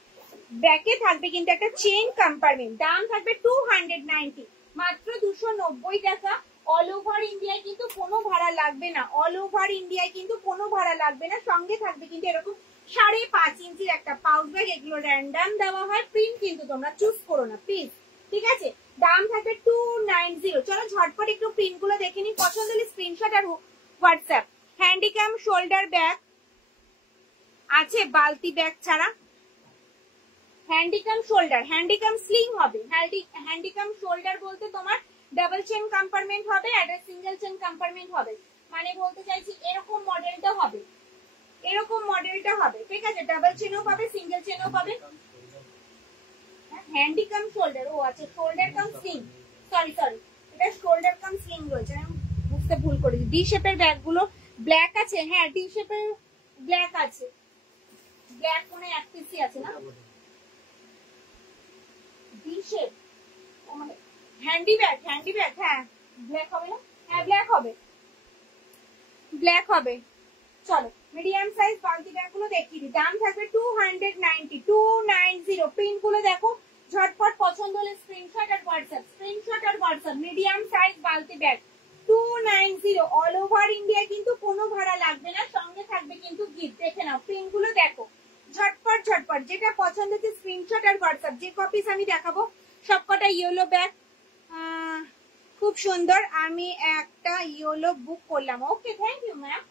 ব্যাকে থাকবে কিন্তু একটা চেন কম্পার্টমেন্ট। দাম থাকবে 290, মাত্র 290 টাকা। অল ওভার ইন্ডিয়ায় কিন্তু কোনো ভাড়া লাগবে না, অল ওভার ইন্ডিয়ায় কিন্তু কোনো ভাড়া লাগবে না। সঙ্গে থাকবে কিন্তু এরকম 5.5 ইঞ্চির একটা পাউচ ব্যাগ। এগুলো র্যান্ডাম দেওয়া হয়, প্রিন্ট কিন্তু তোমরা চুজ করো না প্লিজ, ঠিক আছে। দাম থাকবে 290। চলো ঝটপট একটু প্রিন্ট গুলো দেখে নিই, পছন্দ হলে স্ক্রিনশট আর হোয়াটসঅ্যাপ। হ্যান্ডিক্যাম শোল্ডার ব্যাগ আছে, বালতি ব্যাগ ছাড়া। হ্যান্ডিক্যাম শোল্ডার, হ্যান্ডিক্যাম স্লিং হবে। হ্যান্ডিক্যাম শোল্ডার বলতে তোমার ডাবল চেন কম্পার্টমেন্ট হবে আর সিঙ্গেল চেন কম্পার্টমেন্ট হবে, মানে বলতে চাইছি এরকম মডেলটা হবে, এরকম মডেলটা হবে, ঠিক আছে। ডাবল চেনও পাবে, সিঙ্গেল চেনও পাবে। হ্যান্ডিক্যাম শোল্ডার, ও আচ্ছা শোল্ডার কাম স্লিং, সরি সরি, এটা শোল্ডার কাম স্লিং রয়েছে, আমি বুঝতে ভুল করেছি। ডি শেপের ব্যাগগুলো ব্ল্যাক আছে, হ্যাঁ ডি শেপের ব্ল্যাক আছে, ব্ল্যাক কোনে এক পিসই আছে না, ডি শেপ মানে হ্যান্ডি ব্যাগ, হ্যান্ডি ব্যাগ, হ্যাঁ ব্ল্যাক হবে না, হ্যাঁ ব্ল্যাক হবে, ব্ল্যাক হবে। চলো মিডিয়াম সাইজ বালতি ব্যাগ গুলো দেখিয়ে দিই, দাম থাকবে 290, 290। প্রিন্ট গুলো দেখো ঝটপট, পছন্দ হলে স্ক্রিনশট আর হোয়াটসঅ্যাপ, স্ক্রিনশট আর হোয়াটসঅ্যাপ। মিডিয়াম সাইজ বালতি ব্যাগ 290, অল ওভার ইন্ডিয়া কিন্তু কোনো ভাড়া লাগবে না, সঙ্গে থাকবে কিন্তু গিফট। দেখে নাও প্রিন্ট গুলো দেখো ঝটপট ঝটপট, যেটা পছন্দ হচ্ছে স্ক্রিনশট আর হোয়াটসঅ্যাপ। যে কপিস আমি দেখাবো সবকটা ইয়েলো ব্যাগ, খুব সুন্দর। আমি একটা ইয়েলো বুক করলাম, ওকে থ্যাংক ইউ ম্যাম।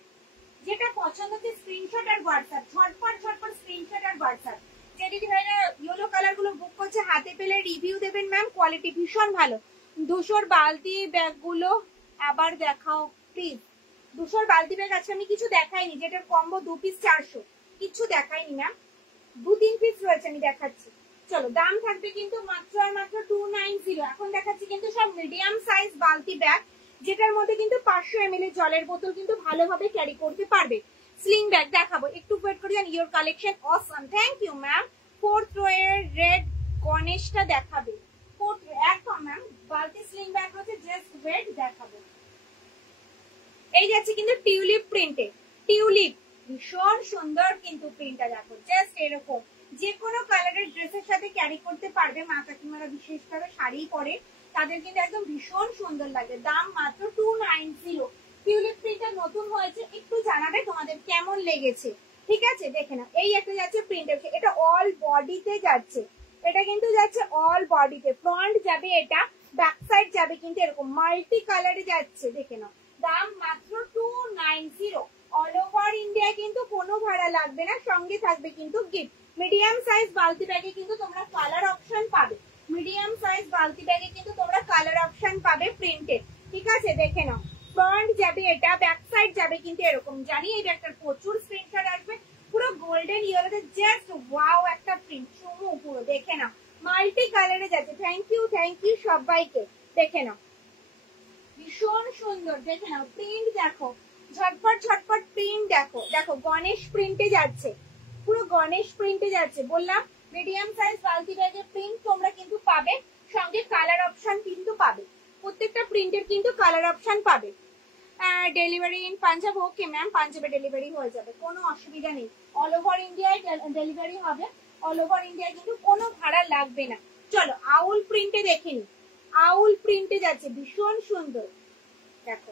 যেটা পছন্দ হচ্ছে স্ক্রিনশট আর হোয়াটসঅ্যাপ, ঝটপট ঝটপট স্ক্রিনশট আর হোয়াটসঅ্যাপ। যে দিদি ভাইরা ইয়েলো কালার গুলো বুক করছে হাতে পেলে রিভিউ দেবেন ম্যাম, কোয়ালিটি ভীষণ ভালো। 200 বালতি ব্যাগ গুলো আবার দেখাও প্লিজ। 200 বালতি ব্যাগ আছে, আমি কিছু দেখাইনি, যেটার কম্বো 2 পিস 400, কিছু দেখাইনি ম্যাম, 2-3 পিস রয়েছে আমি দেখাচ্ছি। চলো দাম থাকবে কিন্তু মাত্র আর মাত্র 290। এখন দেখাচ্ছি কিন্তু সব মিডিয়াম সাইজ বালতি ব্যাগ, যেটার মধ্যে কিন্তু 500 ml এর জলের বোতল কিন্তু ভালোভাবে ক্যারি করতে পারবে। স্লিং ব্যাগ দেখাবো, একটু ওয়েট করে যান। Your collection awesome, thank you ma'am. 4th row এর রেড গণেশটা দেখাবে, 4th একদম ম্যাম। বালতি স্লিং ব্যাগ হচ্ছে, জাস্ট ওয়েট দেখাবো। এই যাচ্ছে কিন্তু টিউলিপ প্রিন্টে, টিউলিপ ভীষণ সুন্দর কিন্তু প্রিন্টটা দেখো, জাস্ট এরকম যে কোনো কালারের ড্রেসের সাথে ক্যারি করতে পারবে। মা কাকিমারা বিশেষ করে শাড়ি পরে তাদের কিন্তু একদম ভীষণ সুন্দর লাগে। দাম মাত্র 290। টিউলিপ প্রিন্টটা নতুন হয়েছে, একটু জানাবে তোমাদের কেমন লেগেছে, ঠিক আছে। দেখে না এই একটা যাচ্ছে প্রিন্টের, এটা অল বডিতে যাচ্ছে, এটা কিন্তু যাচ্ছে অল বডিতে। ফ্রন্ট যাবে এটা, ব্যাক সাইড যাবে কিন্তু এরকম মাল্টি কালারে যাচ্ছে, দেখে নাও। দাম মাত্র 290, অল ওভার ইন্ডিয়া কিন্তু কোনো ভাড়া লাগবে না, সঙ্গে থাকবে কিন্তু গিফট। মিডিয়াম সাইজ বালতি ব্যাগে কিন্তু তোমরা কালার অপশন পাবে, মিডিয়াম সাইজ বালতি ব্যাগে কিন্তু তোমরা কালার অপশন পাবে প্রিন্টেড, ঠিক আছে। দেখে নাও ফ্রন্ট যাবে এটা, ব্যাক সাইড যাবে কিন্তু এরকম। জানি এই ব্যাগটার প্রচুর স্ক্রিনশট আসবে, পুরো গোল্ডেন ইয়েলোতে জাস্ট ওয়াও একটা প্রিন্ট, চুমু পুরো। দেখে নাও মাল্টি কালারে যাচ্ছে, থ্যাংক ইউ সবাইকে। দেখে নাও ভীষণ সুন্দর, দেখে নাও প্রিন্ট দেখো, ঝটপট ঝটপট প্রিন্ট দেখো, দেখো গণেশ প্রিন্টে যাচ্ছে, পুরো গণেশ প্রিন্টে যাচ্ছে। বললাম মিডিয়াম সাইজ বালতি ব্যাগের প্রিন্ট তোমরা কিন্তু পাবে, সঙ্গে কালার অপশন কিন্তু পাবে, প্রত্যেকটা প্রিন্টের কিন্তু কালার অপশন পাবে। Delivery in Punjab, okay ma'am পাঞ্জাবে ডেলিভারি হয়ে যাবে, কোনো অসুবিধা নেই। অল ওভার ইন্ডিয়ায় ডেলিভারি হবে, অল ওভার ইন্ডিয়ায় কিন্তু কোনো ভাড়া লাগবে না। চলো আউল প্রিন্টে দেখে নি, আউল প্রিন্টে যাচ্ছে ভীষণ সুন্দর, দেখো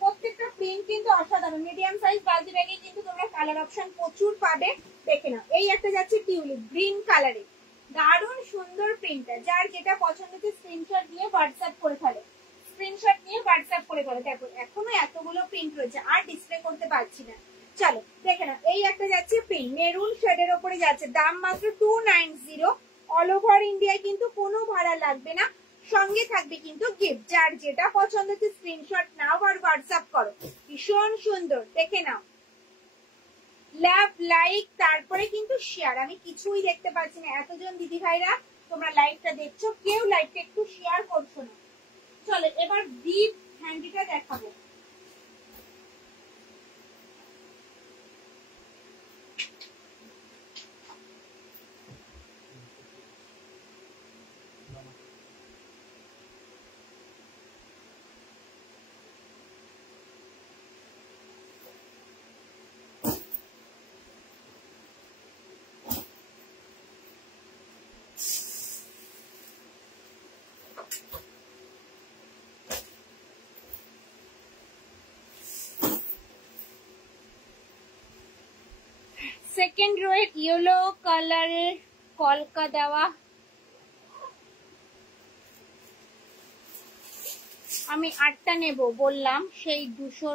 প্রত্যেকটা প্রিন্ট কিন্তু অসাধারণ। মিডিয়াম সাইজ বালতি ব্যাগে কিন্তু তোমরা কালার অপশন প্রচুর পাবে। দেখে নাও এই একটা যাচ্ছে টিউলিপ গ্রিন কালারে, দারুণ সুন্দর প্রিন্টটা। যার যেটা পছন্দ হচ্ছে স্ক্রিনশট নিয়ে হোয়াটসঅ্যাপ করে ফেলো, স্ক্রিনশট নিয়ে হোয়াটসঅ্যাপ করে ফেলো। দেখো এখনো এতগুলো প্রিন্ট রয়েছে, আর ডিসপ্লে করতে পারছি না। চলো দেখে নাও এই একটা যাচ্ছে প্রিন্ট মেরুন শেডের ওপরে যাচ্ছে, দাম মাত্র 290। অল ওভার ইন্ডিয়ায় কিন্তু কোনো ভাড়া লাগবে না, সঙ্গে থাকবে কিন্তু গিফট। যার যেটা পছন্দ হচ্ছে স্ক্রিনশট নাও আর হোয়াটসঅ্যাপ করো, ভীষণ সুন্দর। দেখে নাও লাভ লাইক তারপরে কিন্তু শেয়ার, আমি কিছুই দেখতে পাচ্ছি না, এতজন দিদি ভাইরা তোমরা লাইভটা দেখছো, কেউ লাইভটা একটু শেয়ার করছো না। চলো এবার ডিপ হ্যান্ডিটা দেখাবো। সেকেন্ড রো এর ইয়েলো কালারের কলকা দেওয়া, আমি 8টা নেব বললাম, সেই 200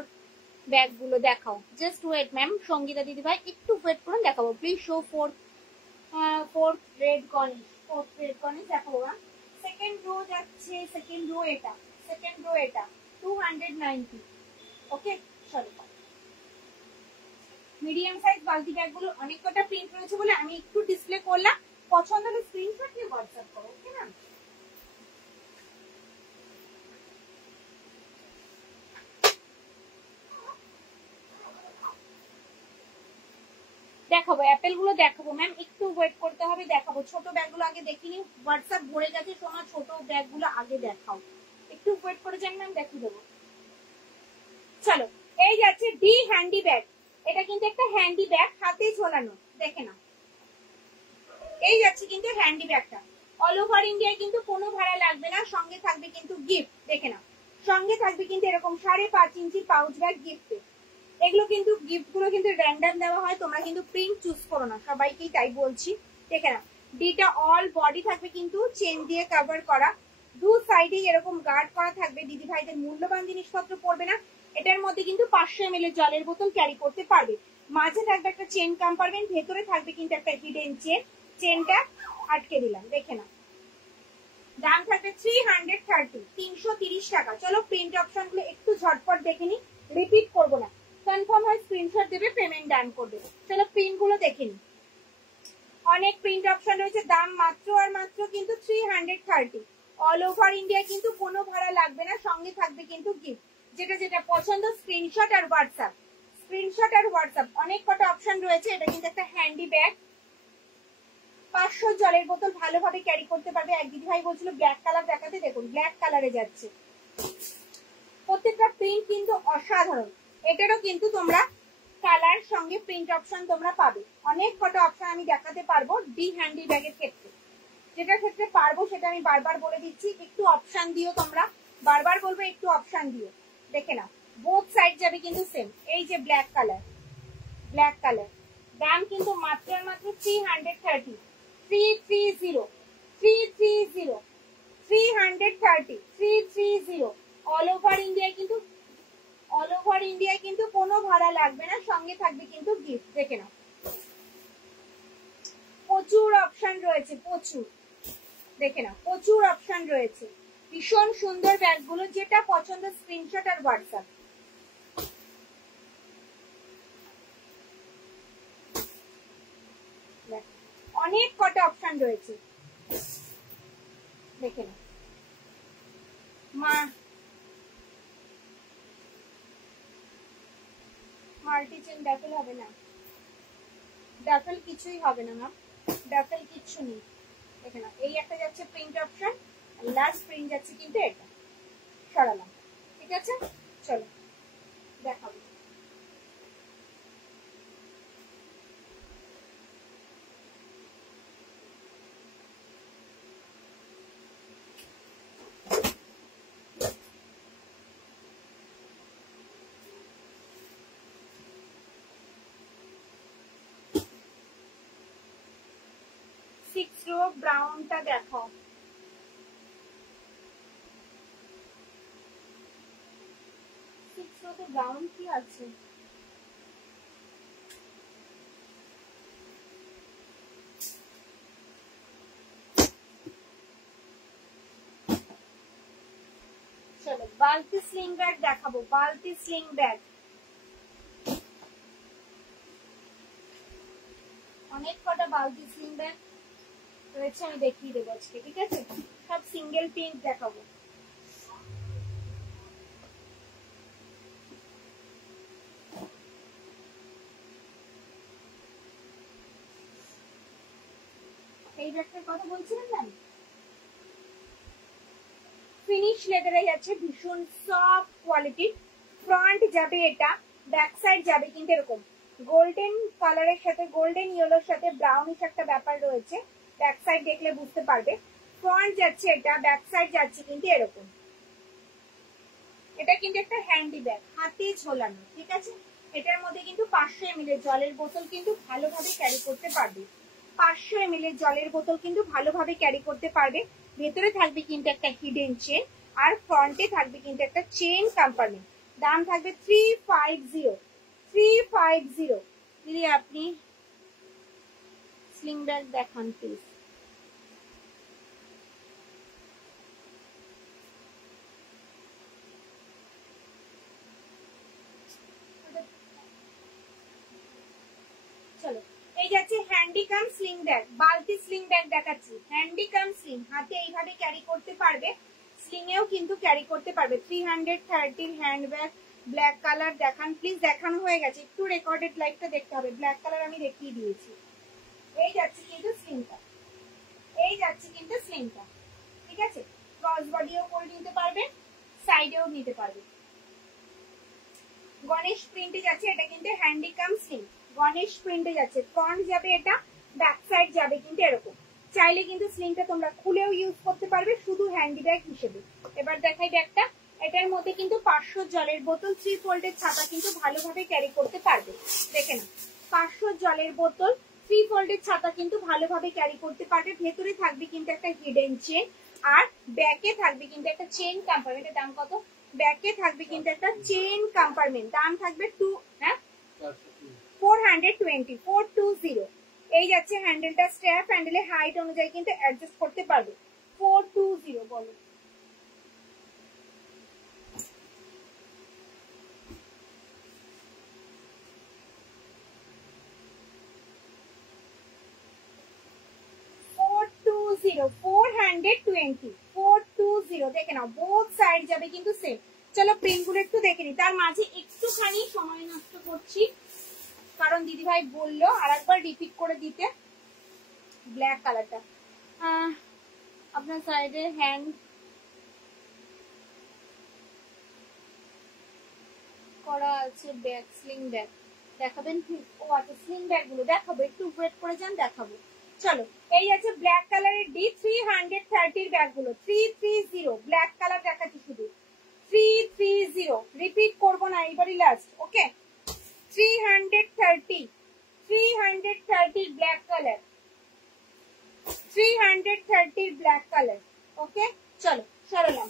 ব্যাগ গুলো দেখাও। জাস্ট ওয়েট ম্যাম, সঙ্গীতা দিদি ভাই একটু ওয়েট করুন, দেখাবো। Please show fourth red Ganesh, fourth red Ganesh দেখাবো। সেকেন্ড রো যাচ্ছে, সেকেন্ড রো এটা, সেকেন্ড রো এটা 290। ওকে চলো, মিডিয়াম সাইজ বালতি ব্যাগ গুলো অনেক কটা প্রিন্ট রয়েছে বলে আমি একটু ডিসপ্লে করলাম, পছন্দ হলে স্ক্রিনশট নিয়ে হোয়াটসঅ্যাপ করো। ওকে ম্যাম, দেখাবো অ্যাপেল গুলো দেখাবো ম্যাম, একটু ওয়েট করতে হবে, দেখাবো। ছোট ব্যাগ গুলো আগে দেখিনি, হোয়াটসঅ্যাপ ভরে গেছে সোনা, ছোট ব্যাগ গুলো আগে দেখাও, একটু ওয়েট করে যান ম্যাম, দেখিয়ে দেবো। চলো, এই যাচ্ছে ডি হ্যান্ডি ব্যাগ, এটা কিন্তু একটা হ্যান্ডি ব্যাগ, হাতে ঝোলানো, দেখে না। এই যাচ্ছে কিন্তু হ্যান্ডি ব্যাগটা, অল ওভার ইন্ডিয়ায় কিন্তু কোনো ভাড়া লাগবে না, সঙ্গে থাকবে কিন্তু গিফট, দেখে না। সঙ্গে থাকবে কিন্তু এরকম 5.5 ইঞ্চি পাউচ ব্যাগ গিফটে। এগুলো কিন্তু গিফট গুলো কিন্তু র্যান্ডম দেওয়া হয়, তোমরা কিন্তু প্রিন্ট চুজ করো না, সবাইকেই তাই বলছি, দেখে না। ডিটা অল বডি থাকবে কিন্তু চেন দিয়ে কভার করা, দু সাইডে এরকম গার্ড করা থাকবে, দিদি ভাইদের মূল্যবান জিনিসপত্র পড়বে না। এটার মধ্যে কিন্তু 500 ml জলের বোতল ক্যারি করতে পারবে। মাঝে থাকবে একটা চেন কম্পার্টমেন্ট, ভেতরে থাকবে কিন্তু একটা হিডেন চেন, চেনটা আটকে দিলাম, দেখে না। দাম থাকবে 330, 330 টাকা। চলো প্রিন্ট অপশন গুলো একটু ঝটপট দেখে নি, রিপিট করবো না, কনফার্ম হয় স্ক্রিনশট দেবে, পেমেন্ট ডান করবে। চলো প্রিন্ট গুলো দেখে নি, অনেক প্রিন্ট অপশন রয়েছে, দাম মাত্র আর মাত্র কিন্তু 330। অল ওভার ইন্ডিয়া কিন্তু কোনো ভাড়া লাগবে না, সঙ্গে থাকবে কিন্তু গিফট। যেটা যেটা পছন্দ স্ক্রিনশট আর হোয়াটসঅ্যাপ, স্ক্রিনশট আর হোয়াটসঅ্যাপ। অনেক কটা অপশন রয়েছে, এটা কিন্তু একটা হ্যান্ডি ব্যাগ, 500 জলের বোতল ভালোভাবে ক্যারি করতে পারবে। এক দিদি ভাই বলছিল ব্ল্যাক কালার দেখাতে, দেখুন ব্ল্যাক কালারে যাচ্ছে, প্রত্যেকটা প্রিন্ট কিন্তু অসাধারণ। এটারও কিন্তু তোমরা কালার সঙ্গে প্রিন্ট অপশন তোমরা পাবে, অনেক কটা অপশন আমি দেখাতে পারবো ডি হ্যান্ডি ব্যাগের ক্ষেত্রে। যেটা ক্ষেত্রে পারবো সেটা আমি বারবার বলে দিচ্ছি, একটু অপশন দিও তোমরা, বারবার বলবো একটু অপশন দিও, দেখে না। বোথ সাইড যাবে কিন্তু সেম। এই যে ব্ল্যাক কালার, ব্ল্যাক কালার, দাম কিন্তু মাত্র আর মাত্র 330, 330, 330, 330, 330। অল ওভার ইন্ডিয়ায় কিন্তু, অল ওভার ইন্ডিয়ায় কিন্তু কোনো ভাড়া লাগবে না, সঙ্গে থাকবে কিন্তু গিফট, দেখে নাও। প্রচুর অপশন রয়েছে, প্রচুর, দেখে নাও প্রচুর অপশন রয়েছে, ভীষণ সুন্দর ব্যাগগুলো, যেটা পছন্দ স্ক্রিনশট আর হোয়াটসঅ্যাপ। অনেক কটা অপশন রয়েছে, দেখে নাও। মাল্টি চেন ডাফেল হবে না, ডাফেল কিছুই হবে না ম্যাম, ডাফেল কিচ্ছু নেই, দেখে না। এই একটা যাচ্ছে প্রিন্ট অপশন, লাস্ট প্রিন্ট যাচ্ছে কিন্তু এটা, সরালাম, ঠিক আছে। চলো দেখাবো। সিক্স রো ব্রাউনটা দেখো, সিক্স রোতে ব্রাউন কি আছে? চলো বালতি স্লিং ব্যাগ দেখাবো, বালতি স্লিং ব্যাগ, অনেক কটা বালতি স্লিং ব্যাগ রয়েছে, আমি দেখিয়ে দেবো আজকে, ঠিক আছে। সব সিঙ্গেল পিঙ্ক দেখাবো। এই ব্যাগটার কথা বলছিলেন না, ফিনিশ লেদারে যাচ্ছে, ভীষণ সফট কোয়ালিটি। ফ্রন্ট যাবে এটা, ব্যাক সাইড যাবে কিন্তু এরকম গোল্ডেন কালারের সাথে, গোল্ডেন ইয়েলোর সাথে ব্রাউনিশ একটা ব্যাপার রয়েছে, ব্যাক সাইড দেখলে বুঝতে পারবে। ফ্রন্ট যাচ্ছে এটা, ব্যাক সাইড যাচ্ছে কিন্তু এরকম। এটা কিন্তু একটা হ্যান্ডি ব্যাগ, হাতে ঝোলানো, ঠিক আছে। এটার মধ্যে কিন্তু 500 ml এর জলের বোতল কিন্তু ভালোভাবে ক্যারি করতে পারবে। 500 ml এর জলের বোতল কিন্তু ভালোভাবে ক্যারি করতে পারবে। ভেতরে থাকবে কিন্তু একটা হিডেন চেন, আর ফ্রন্টে থাকবে কিন্তু একটা চেন কম্পার্টমেন্ট। দাম থাকবে 350। 350। দিদি আপনি স্লিং ব্যাগ দেখান প্লিজ। চলো, এই যাচ্ছে হ্যান্ডিকাম স্লিং ব্যাগ, বালতি স্লিং ব্যাগ দেখাচ্ছি। হ্যান্ডিকাম স্লিং, হাতে এইভাবে ক্যারি করতে পারবে, স্লিং এও কিন্তু ক্যারি করতে পারবে। 330 হ্যান্ড ব্যাগ, ব্ল্যাক কালার দেখান প্লিজ। দেখানো হয়ে গেছে, একটু রেকর্ডেড লাইভটা দেখতে হবে। ব্ল্যাক কালার আমি দেখিয়ে দিয়েছি। এই যাচ্ছে কিন্তু স্লিংটা, এই যাচ্ছে কিন্তু স্লিংটা, ঠিক আছে। ক্রস বডিও করে নিতে পারবে, সাইডেও নিতে পারবে। গণেশ প্রিন্টে যাচ্ছে, এটা কিন্তু হ্যান্ডিকাম স্লিং। গণেশ প্রিন্টে যাচ্ছে, ফ্রন্ট যাবে এটা, ব্যাক সাইড যাবে কিন্তু এরকম। চাইলে কিন্তু স্লিংটা তোমরা খুলেও ইউজ করতে পারবে শুধু হ্যান্ডি ব্যাগ হিসেবে। এবার দেখাই ব্যাগটা। এটার মধ্যে কিন্তু 500 জলের বোতল, 3 ফোল্ডের ছাতা কিন্তু ভালোভাবে ক্যারি করতে পারবে। দেখে না, 500 জলের বোতল, 3 ফোল্ডের ছাতা কিন্তু ভালোভাবে ক্যারি করতে পারবে। ভেতরে থাকবে কিন্তু একটা হিডেন চেন, আর ব্যাকে থাকবে কিন্তু একটা চেন কম্পার্টমেন্টের। দাম কত? ব্যাকে থাকবে কিন্তু একটা চেন কম্পার্টমেন্ট। দাম থাকবে 420। 420। এই যাচ্ছে হ্যান্ডেলটা, স্ট্র্যাপ হ্যান্ডেলে হাইট অনুযায়ী কিন্তু অ্যাডজাস্ট করতে পারবে। 420 বলো। দেখে নাও, বোথ সাইড যাবে কিন্তু সেম। চলো প্রিন্ট গুলো একটু দেখে নি, তার মাঝে একটুখানি সময় নষ্ট করছি কারণ দিদিভাই বললো আর একবার রিপিট করে দিতে। ব্ল্যাক কালারটা আপনার সাইডে হ্যান্ড করা আছে, ব্যাগ স্লিং ব্যাগ দেখাবেন? ও আচ্ছা, স্লিং ব্যাগ গুলো দেখাবো, একটু ওয়েট করে যান, দেখাবো। চলো, এই আছে ব্ল্যাক কালারের ডি 330 ব্যাগ গুলো। 330 ব্ল্যাক কালার দেখাচ্ছি শুধু। 330 রিপিট করবো না, এইবারই লাস্ট। ওকে, 330 ব্ল্যাক কালার, 330 ব্ল্যাক কালার। ওকে, চলো সরলাম।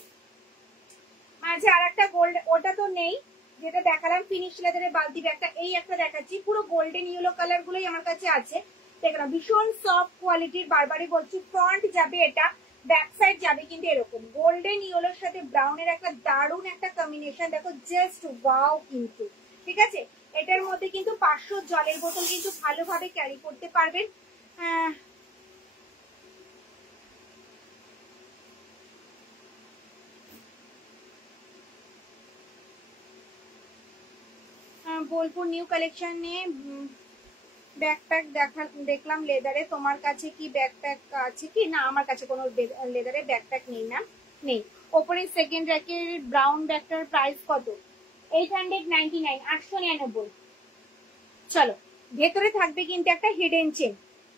মাঝে আর একটা গোল্ড, ওটা তো নেই যেটা দেখালাম ফিনিশ লেদারের বালতি ব্যাগটা, এই একটা দেখাচ্ছি। পুরো গোল্ডেন ইয়েলো কালার গুলোই আমার কাছে আছে। দেখলাম ভীষণ সফট কোয়ালিটির, বারবারই বলছি। ফ্রন্ট যাবে এটা, ব্যাক সাইড যাবে কিন্তু এরকম। গোল্ডেন ইয়েলোর সাথে ব্রাউনের একটা দারুণ একটা কম্বিনেশন, দেখো জাস্ট ওয়াও কিন্তু, ঠিক আছে। এটার মধ্যে কিন্তু 500 জলের বোতল কিন্তু ভালোভাবে ক্যারি করতে পারবেন। বোলপুর নিউ কালেকশন নিয়ে ব্যাকপ্যাক দেখলাম লেদারে। তোমার কাছে কি ব্যাকপ্যাক আছে কি? না, আমার কাছে কোনো লেদারে ব্যাকপ্যাক নেই না, নেই। ওপরে সেকেন্ড র্যাকের ব্রাউন ব্যাগটার প্রাইস কত? 899, 899। চলো, ভেতরে থাকবে কিন্তু একটা হিডেন চেন,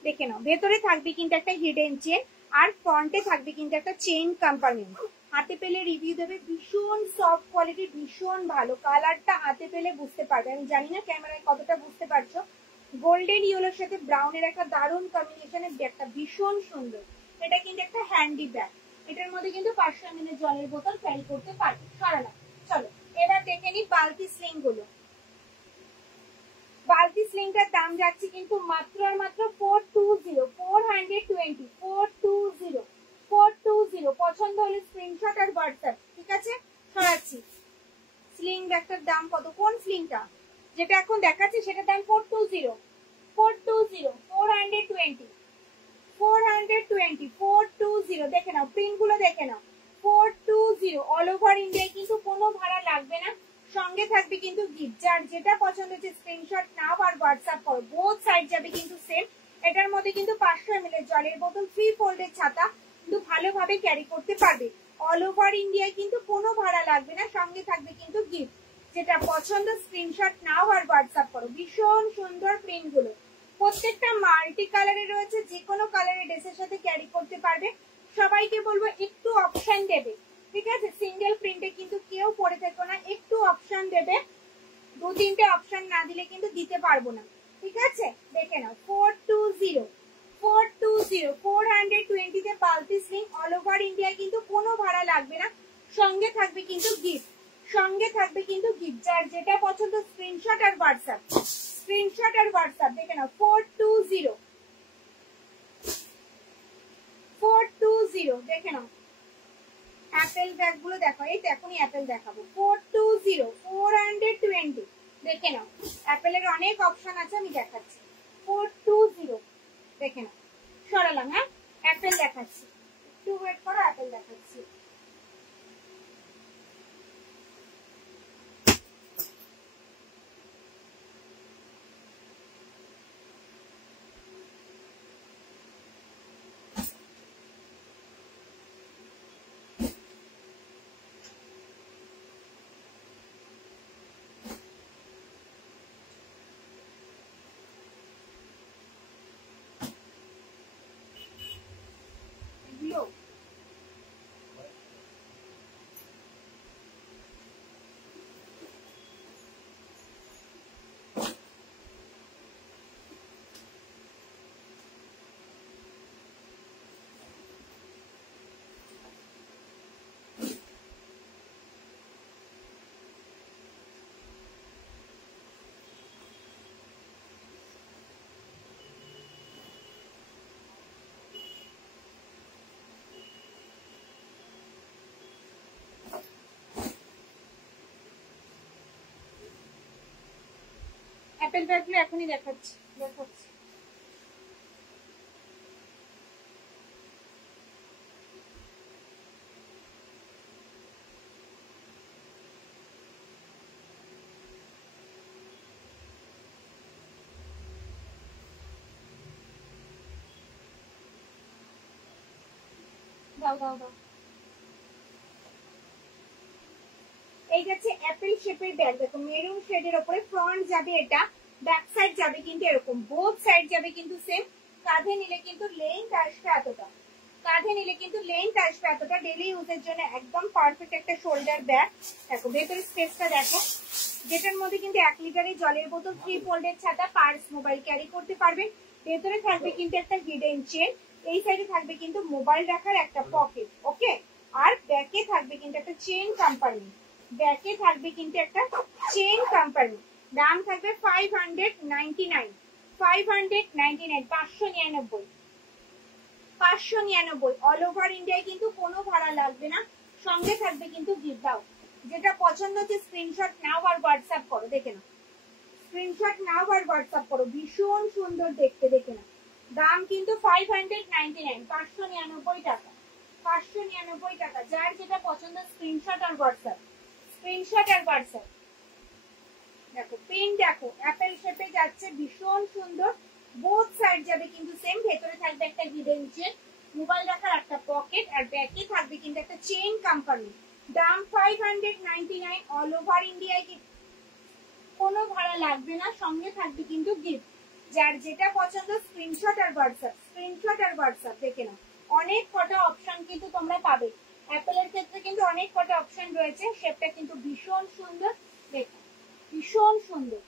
দেখে নাও। ভেতরে থাকবে কিন্তু একটা হিডেন চেন, আর ফ্রন্টে থাকবে কিন্তু একটা চেন কম্পার্টমেন্ট। হাতে পেলে রিভিউ দেবে, ভীষণ সফট কোয়ালিটির, ভীষণ ভালো। কালারটা হাতে পেলে বুঝতে পারবে, আমি জানি না ক্যামেরায় কতটা বুঝতে পারছো। গোল্ডেন ইয়েলোর সাথে ব্রাউনের একটা দারুণ কম্বিনেশনের ব্যাগটা ভীষণ সুন্দর। এটা কিন্তু একটা হ্যান্ডি ব্যাগ। এটার মধ্যে কিন্তু 500 ml জলের বোতল ক্যারি করতে পারবে। সরালাম। চলো, এবার দেখে নি বালতি স্লিং গুলো। বালতি স্লিংটার দাম যাচ্ছে কিন্তু মাত্র আর মাত্র 420। 420 পছন্দ হলে স্ক্রিনশট আর হোয়াটসঅ্যাপ, ঠিক আছে। সরাচ্ছি। স্লিং ব্যাগটার দাম কত? কোন স্লিংটা? যেটা এখন দেখাচ্ছি সেটার দাম 420। 420 দেখে নাও, প্রিন্ট গুলো দেখে নাও। 420 অল ওভার ইন্ডিয়ায় কিন্তু কোনো ভাড়া লাগবে না। সঙ্গে থাকবে কিন্তু গিফট। যার যেটা পছন্দ হচ্ছে স্ক্রিনশট নাও আর হোয়াটসঅ্যাপ করো। বোথ সাইড যাবে কিন্তু সেম। এটার মধ্যে কিন্তু 500 ml জলের বোতল, 3 ফোল্ডের ছাতা কিন্তু ভালোভাবে ক্যারি করতে পারবে। অল ওভার ইন্ডিয়ায় কিন্তু কোনো ভাড়া লাগবে না। সঙ্গে থাকবে কিন্তু গিফট। যেটা পছন্দ স্ক্রিনশট নাও আর হোয়াটসঅ্যাপ করো। ভীষণ সুন্দর প্রিন্ট গুলো, প্রত্যেকটা মাল্টি কালারে রয়েছে, যে কোনো কালারের ড্রেসের সাথে ক্যারি করতে পারবে। সবাইকে বলবো একটু অপশন দেবে, ঠিক আছে। সিঙ্গেল প্রিন্টে কিন্তু কেউ পরে থেকো না, একটু অপশন দেবে। দু তিনটে অপশন না দিলে কিন্তু দিতে পারবো না, ঠিক আছে? দেখে নাও 420 420 তে বালতি স্লিং, অল ওভার ইন্ডিয়া, কিন্তু কোনো ভাড়া লাগবে না, সঙ্গে থাকবে কিন্তু গিফট, সঙ্গে থাকবে কিন্তু গিফট। যার যেটা পছন্দ স্ক্রিনশট আর হোয়াটসঅ্যাপ, স্ক্রিনশট আর হোয়াটসঅ্যাপ। দেখে নাও 420 দেখে নাও। অ্যাপেল ব্যাগ গুলো দেখো, এই তো এখনই অ্যাপেল দেখাবো। 420 দেখে নাও, অ্যাপেলের অনেক অপশন আছে, আমি দেখাচ্ছি। 420 দেখে নাও, সরালাম, হ্যাঁ অ্যাপেল দেখাচ্ছি, একটু ওয়েট করো, অ্যাপেল দেখাচ্ছি। অ্যাপেল ব্যাগগুলো এখনই দেখাচ্ছি, দেখাচ্ছি। দাও দাও দাও। এই যাচ্ছে অ্যাপেল শেপের ব্যাগ, দেখো মেরুন শেডের উপরে, ফ্রন্ট যাবে এটা, ব্যাক সাইড যাবে কিন্তু এরকম, বোথ সাইড যাবে কিন্তু সেম। কাঁধে নিলে কিন্তু লেন্থ আসবে এতটা, কাঁধে নিলে কিন্তু লেন্থ আসবে এতটা, ডেলি ইউজের জন্য একদম পারফেক্ট একটা শোল্ডার ব্যাগ। দেখো ভেতরের স্পেসটা দেখো, যেটার মধ্যে কিন্তু 1 লিটারের জলের বোতল, 3 ফোল্ডের ছাতা, পার্স, মোবাইল ক্যারি করতে পারবেন। ভেতরে থাকবে কিন্তু একটা হিডেন চেন, এই সাইডে থাকবে কিন্তু মোবাইল রাখার একটা পকেট, ওকে। আর ব্যাকে থাকবে কিন্তু একটা চেন কোম্পানি, ব্যাকে থাকবে কিন্তু একটা চেন কোম্পানি। দাম থাকবে 599, 599, 599 অল ওভার ইন্ডিয়ায়, কিন্তু কোনো ভাড়া লাগবে না, সঙ্গে থাকবে কিন্তু গিফট। দাও যেটা পছন্দ হচ্ছে স্ক্রিনশট নাও আর হোয়াটসঅ্যাপ করো, দেখে নাও, স্ক্রিনশট নাও আর হোয়াটসঅ্যাপ করো, ভীষণ সুন্দর দেখতে, দেখে নাও। দাম কিন্তু 599, 599 টাকা, 599 টাকা। যার যেটা পছন্দ স্ক্রিনশট আর হোয়াটসঅ্যাপ, স্ক্রিনশট আর হোয়াটসঅ্যাপ। দেখো পেন দেখো অ্যাপেল শেপে যাচ্ছে, ভীষণ সুন্দর, বোথ সাইড যাবে কিন্তু সেম। ভেতরে থাকবে একটা হিডেন চেন, মোবাইল রাখার একটা পকেট, আর ব্যাকে থাকবে কিন্তু একটা চেইন কোম্পানি। দাম 599, অল ওভার ইন্ডিয়ায়, কোনো ভাড়া লাগবে না, সঙ্গে থাকবে কিন্তু গিফট। যার যেটা পছন্দ স্ক্রিনশট আর হোয়াটসঅ্যাপ, স্ক্রিনশট আর হোয়াটসঅ্যাপ। দেখে নাও অনেক কটা অপশন কিন্তু তোমরা পাবে, অ্যাপেলের ক্ষেত্রে কিন্তু অনেক কটা অপশন রয়েছে। শেপটা কিন্তু ভীষণ সুন্দর, দেখো ভীষণ সুন্দর।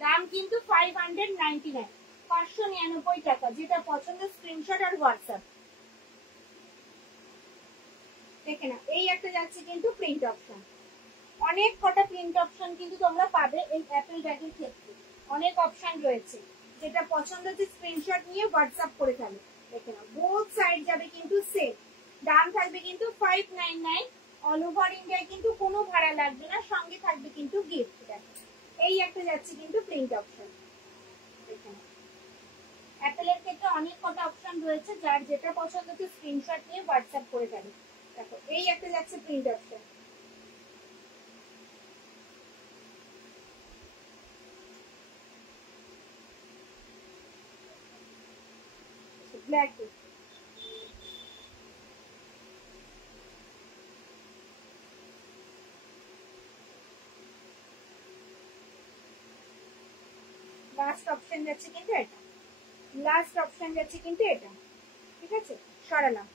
দাম কিন্তু 599, 599 টাকা। যেটা পছন্দ স্ক্রিনশট আর হোয়াটসঅ্যাপ। দেখে না, এই একটা যাচ্ছে কিন্তু প্রিন্ট অপশন, অনেক কটা প্রিন্ট অপশন কিন্তু তোমরা পাবে এই অ্যাপেল ব্যাগের ক্ষেত্রে, অনেক অপশন রয়েছে। যেটা পছন্দ হচ্ছে স্ক্রিনশট নিয়ে হোয়াটসঅ্যাপ করে ফেলো। দেখে নাও বোথ সাইড যাবে কিন্তু সেম। দাম থাকবে কিন্তু 599, অল ওভার ইন্ডিয়ায় কিন্তু কোনো ভাড়া লাগবে না, সঙ্গে থাকবে কিন্তু গিফট। দেখো এই একটা যাচ্ছে কিন্তু প্রিন্ট অপশন। দেখে নাও অ্যাপেলের ক্ষেত্রে অনেক কটা অপশন রয়েছে, যার যেটা পছন্দ হচ্ছে স্ক্রিনশট নিয়ে হোয়াটসঅ্যাপ করে ফেলো। দেখো এই একটা যাচ্ছে print option. Black, last option যাচ্ছে কিন্তু এটা, লাস্ট অপশন যাচ্ছে কিন্তু এটা, ঠিক আছে সরালাম।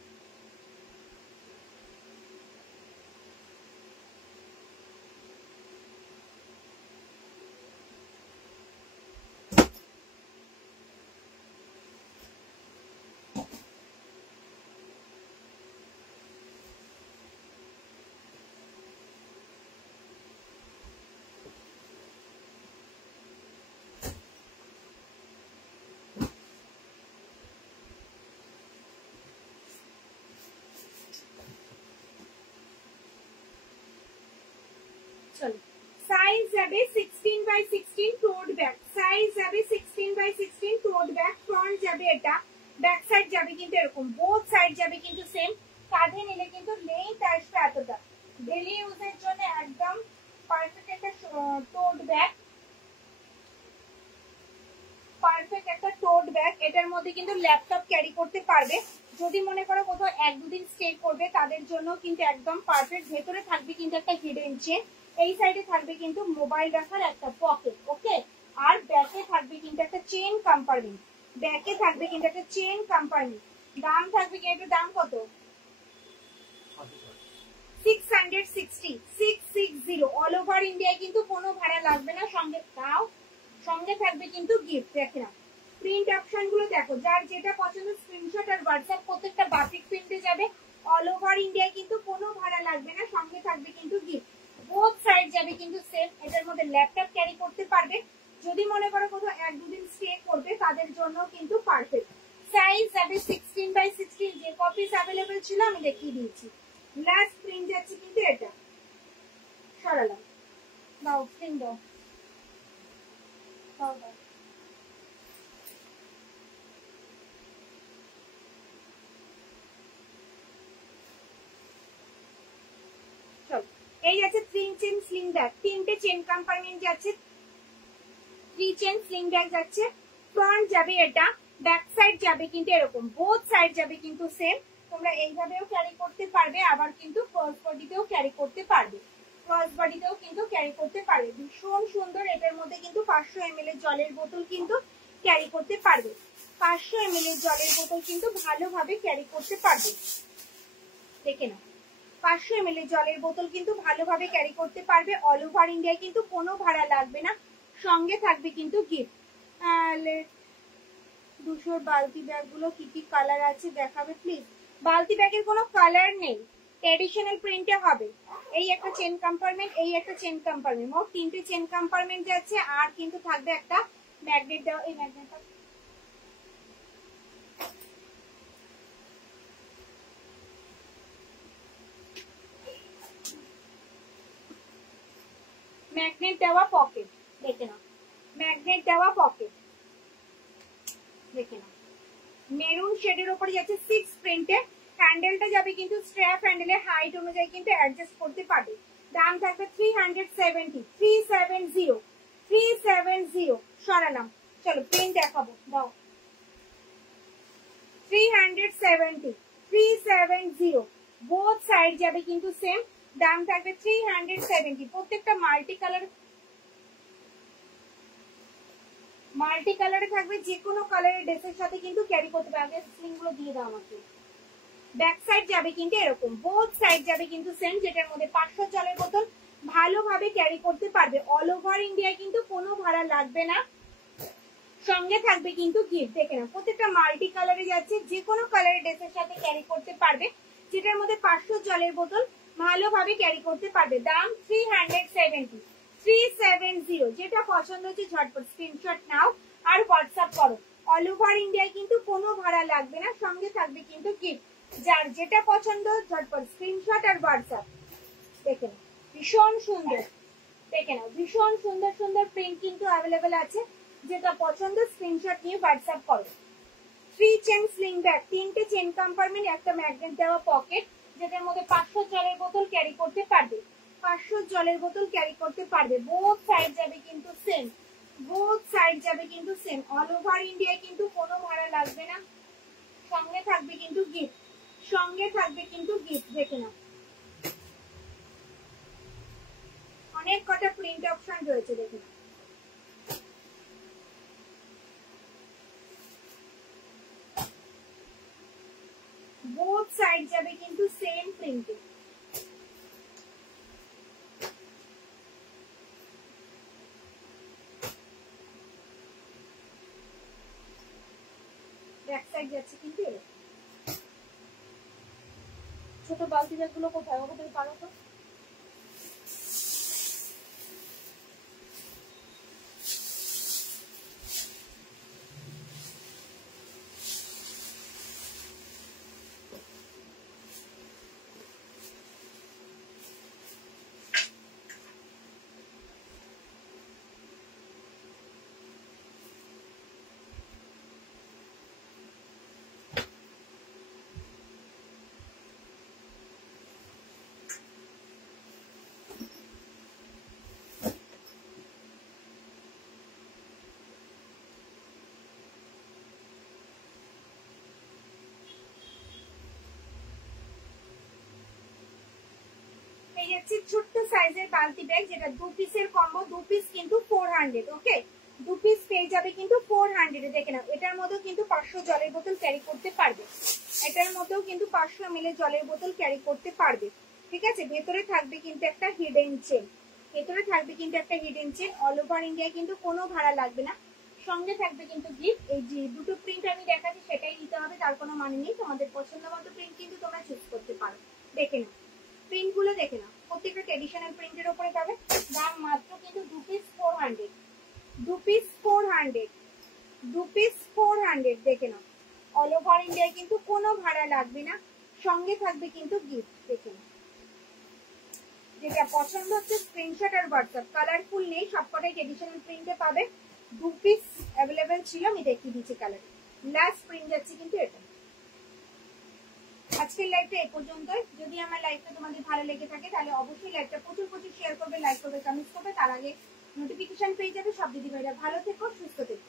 চলো সাইজ যাবে 16x16 টোট ব্যাগ, সাইজ যাবে 16x16 টোট ব্যাগ। ফ্রন্ট যাবে এটা, ব্যাক সাইড যাবে কিন্তু এরকম, বোথ সাইড যাবে কিন্তু সেম। কাঁধে নিলে কিন্তু লেন্থ আসবে এতটা, ডেলি ইউজের জন্য একদম পারফেক্ট একটা টোট ব্যাগ, পারফেক্ট একটা টোট ব্যাগ। এটার মধ্যে কিন্তু ল্যাপটপ ক্যারি করতে পারবে, যদি মনে করো কোথাও 1-2 দিন স্টে করবে তাদের জন্য কিন্তু একদম পারফেক্ট। ভেতরে থাকবে কিন্তু একটা হিডেন চেন, এই সাইডে থাকবে কিন্তু মোবাইল রাখার একটা পকেট, ওকে। আর ব্যাকে থাকবে কিন্তু একটা চেন কম্পার্টমেন্ট, ব্যাকে থাকবে কিন্তু একটা চেন কম্পার্টমেন্ট। দাম থাকবে কি, একটু দাম কত? 660 অল ওভার ইন্ডিয়ায় কিন্তু কোনো ভাড়া লাগবে না। সঙ্গে তাও সঙ্গে থাকবে কিন্তু গিফট। দেখে না প্রিন্ট অপশন গুলো দেখো, যার যেটা পছন্দ স্ক্রিনশট আর হোয়াটসঅ্যাপ, প্রত্যেকটা বাটিক প্রিন্টে যাবে। অল ওভার ইন্ডিয়ায় কিন্তু কোনো ভাড়া লাগবে না, সঙ্গে থাকবে কিন্তু গিফট। বোথ সাইড যাবে কিন্তু সেম। এটার মধ্যে ল্যাপটপ ক্যারি করতে পারবে, যদি মনে করো কোথাও 1-2 দিন স্টে করবে তাদের জন্য কিন্তু পারফেক্ট। সাইজ যাবে 16x16, যে কপিস অ্যাভেলেবেল ছিল আমি দেখিয়ে দিয়েছি। লাস্ট প্রিন্ট যাচ্ছে কিন্তু এটা, সরালাম, দাও প্রিন্ট দাও, দাও দাও। এই যাচ্ছে 3 চেন স্লিং ব্যাগ, 3টে চেন কম্পার্টমেন্ট যাচ্ছে, 3 চেন স্লিং ব্যাগ যাচ্ছে। ফ্রন্ট যাবে এটা, ব্যাক সাইড যাবে কিন্তু এরকম, বোথ সাইড যাবে কিন্তু সেম। তোমরা এইভাবেও ক্যারি করতে পারবে, আবার কিন্তু ক্রস বডিতেও ক্যারি করতে পারবে, ক্রস বডিতেও কিন্তু ক্যারি করতে পারবে। ভীষণ সুন্দর। এটার মধ্যে কিন্তু 500 ml এর জলের বোতল কিন্তু ক্যারি করতে পারবে, 500 ml এর জলের বোতল কিন্তু ভালোভাবে ক্যারি করতে পারবে। দেখে নাও 500 ml এর জলের বোতল কিন্তু ভালোভাবে ক্যারি করতে পারবে। অল ওভার ইন্ডিয়ায় কিন্তু কোনো ভাড়া লাগবে না, সঙ্গে থাকবে কিন্তু গিফট। 200 বালতি ব্যাগ গুলো কি কি কালার আছে দেখাবে প্লিজ। বালতি ব্যাগের কোনো কালার নেই, ট্র্যাডিশনাল প্রিন্টে হবে। এই একটা চেন কম্পার্টমেন্ট, এই একটা চেন কম্পার্টমেন্ট, মোট 3টে চেন কম্পার্টমেন্ট যাচ্ছে। আর কিন্তু থাকবে একটা ম্যাগনেট দেওয়া, এই ম্যাগনেটটা ম্যাগনেট দেওয়া পকেট, দেখে নাও ম্যাগনেট দেওয়া পকেট, দেখে নাও মেরুন শেডের উপরে যাচ্ছে 6 প্রিন্টে। হ্যান্ডেলটা যাবে কিন্তু স্ট্র্যাপ হ্যান্ডেলের হাইট অনুযায়ী কিন্তু অ্যাডজাস্ট করতে পারবে। দাম থাকবে 370 সরালাম। চলো প্রিন্ট দেখাবো, দাও 370 বোথ সাইড যাবে কিন্তু সেম। দাম থাকবে 370। প্রত্যেকটা মাল্টি কালারে থাকবে, যে কোনো কালারের ড্রেসের সাথে কিন্তু ক্যারি করতে পারবে। স্লিং গুলো দিয়ে দাও আমাকে। ব্যাক সাইড যাবে কিন্তু এরকম, বোথ সাইড যাবে কিন্তু সেম, যেটার মধ্যে 500 জলের বোতল ভালোভাবে ক্যারি করতে পারবে। অল ওভার ইন্ডিয়ায় কিন্তু কোনো ভাড়া লাগবে না, সঙ্গে থাকবে কিন্তু গিফট। দেখে না প্রত্যেকটা মাল্টি কালারে যাচ্ছে, যে কোনো কালারের ড্রেসের সাথে ক্যারি করতে পারবে, যেটার মধ্যে 500 জলের বোতল ভালোভাবে ক্যারি করতে পারবে। দাম 370, যেটা পছন্দ হচ্ছে ঝটপট স্ক্রিনশট নাও আর হোয়াটসঅ্যাপ করো। অল ওভার ইন্ডিয়ায় কিন্তু কোনো ভাড়া লাগবে না, সঙ্গে থাকবে কিন্তু গিফট। যার যেটা পছন্দ ঝটপট স্ক্রিনশট আর হোয়াটসঅ্যাপ। দেখে নাও ভীষণ সুন্দর, দেখে নাও ভীষণ সুন্দর সুন্দর প্রিন্ট কিন্তু অ্যাভেলেবেল আছে, যেটা পছন্দ স্ক্রিনশট নিয়ে হোয়াটসঅ্যাপ করো। 3 চেন স্লিং ব্যাগ, 3টে চেন কম্পার্টমেন্ট, একটা ম্যাগনেট দেওয়া পকেট, যেটার মধ্যে 500 জলের বোতল ক্যারি করতে পারবে, 500 জলের বোতল ক্যারি করতে পারবে। বোথ সাইড যাবে কিন্তু সেম, বোথ সাইড যাবে কিন্তু সেম। অল ওভার ইন্ডিয়ায় কিন্তু কোনো ভাড়া লাগবে না, সঙ্গে থাকবে কিন্তু গিফট, সঙ্গে থাকবে কিন্তু গিফট। দেখে নাও অনেক কটা প্রিন্ট অপশন রয়েছে, দেখে নাও। বোথ সাইড যাবে কিন্তু সেম প্রিন্টে। ব্যাক সাইড যাচ্ছে কিন্তু ছোট বালতি ব্যাগগুলো কোথায়, ওকে তুমি পারো তো? এই যাচ্ছে ছোট্ট সাইজের বালতি ব্যাগ, যেটা 2 পিসের কম্বো, 2 পিস কিন্তু 400। ওকে, 2 পিস পেয়ে যাবে কিন্তু 400 এ। দেখে নাও, এটার মধ্যেও কিন্তু 500 জলের বোতল ক্যারি করতে পারবে, এটার মধ্যেও কিন্তু 500 ml জলের বোতল ক্যারি করতে পারবে। ঠিক আছে, ভেতরে থাকবে কিন্তু একটা হিডেন চেন, ভেতরে থাকবে কিন্তু একটা হিডেন চেন। অল ওভার ইন্ডিয়ায় কিন্তু কোনো ভাড়া লাগবে না, সঙ্গে থাকবে কিন্তু গিফট। এই যে দুটো প্রিন্ট আমি দেখাচ্ছি সেটাই নিতে হবে, তার কোনো মানে নেই। তোমাদের পছন্দ মতো প্রিন্ট কিন্তু তোমরা চুজ করতে পারো। দেখে নাও প্রিন্ট গুলো, দেখে নাও, প্রত্যেকটা ট্রেডিশনাল প্রিন্টের উপরে পাবে। দাম মাত্র কিন্তু 2 পিস 400, 2 পিস 400, 2 পিস 400। দেখে নাও, অল ওভার ইন্ডিয়ায় কিন্তু কোনো ভাড়া লাগবে না, সঙ্গে থাকবে কিন্তু গিফট। দেখে নাও, যেটা পছন্দ হচ্ছে স্ক্রিনশট আর হোয়াটসঅ্যাপ। কালারফুল নেই, সবকটাই ট্রেডিশনাল প্রিন্টে পাবে। 2 পিস অ্যাভেলেবেল ছিল, আমি দেখিয়ে দিচ্ছি কালার। লাস্ট প্রিন্ট যাচ্ছে কিন্তু এটা। আজকের লাইভটা এই পর্যন্তই। যদি আমার লাইভটা তোমাদের ভালো লেগে থাকে তাহলে অবশ্যই লাইভটা প্রচুর প্রচুর শেয়ার করবে, লাইক করবে, কমেন্ট করবে। তার আগে নোটিফিকেশন পেয়ে যাবে সব দিদিভাইরা। ভালো থেকো, সুস্থ থেকো।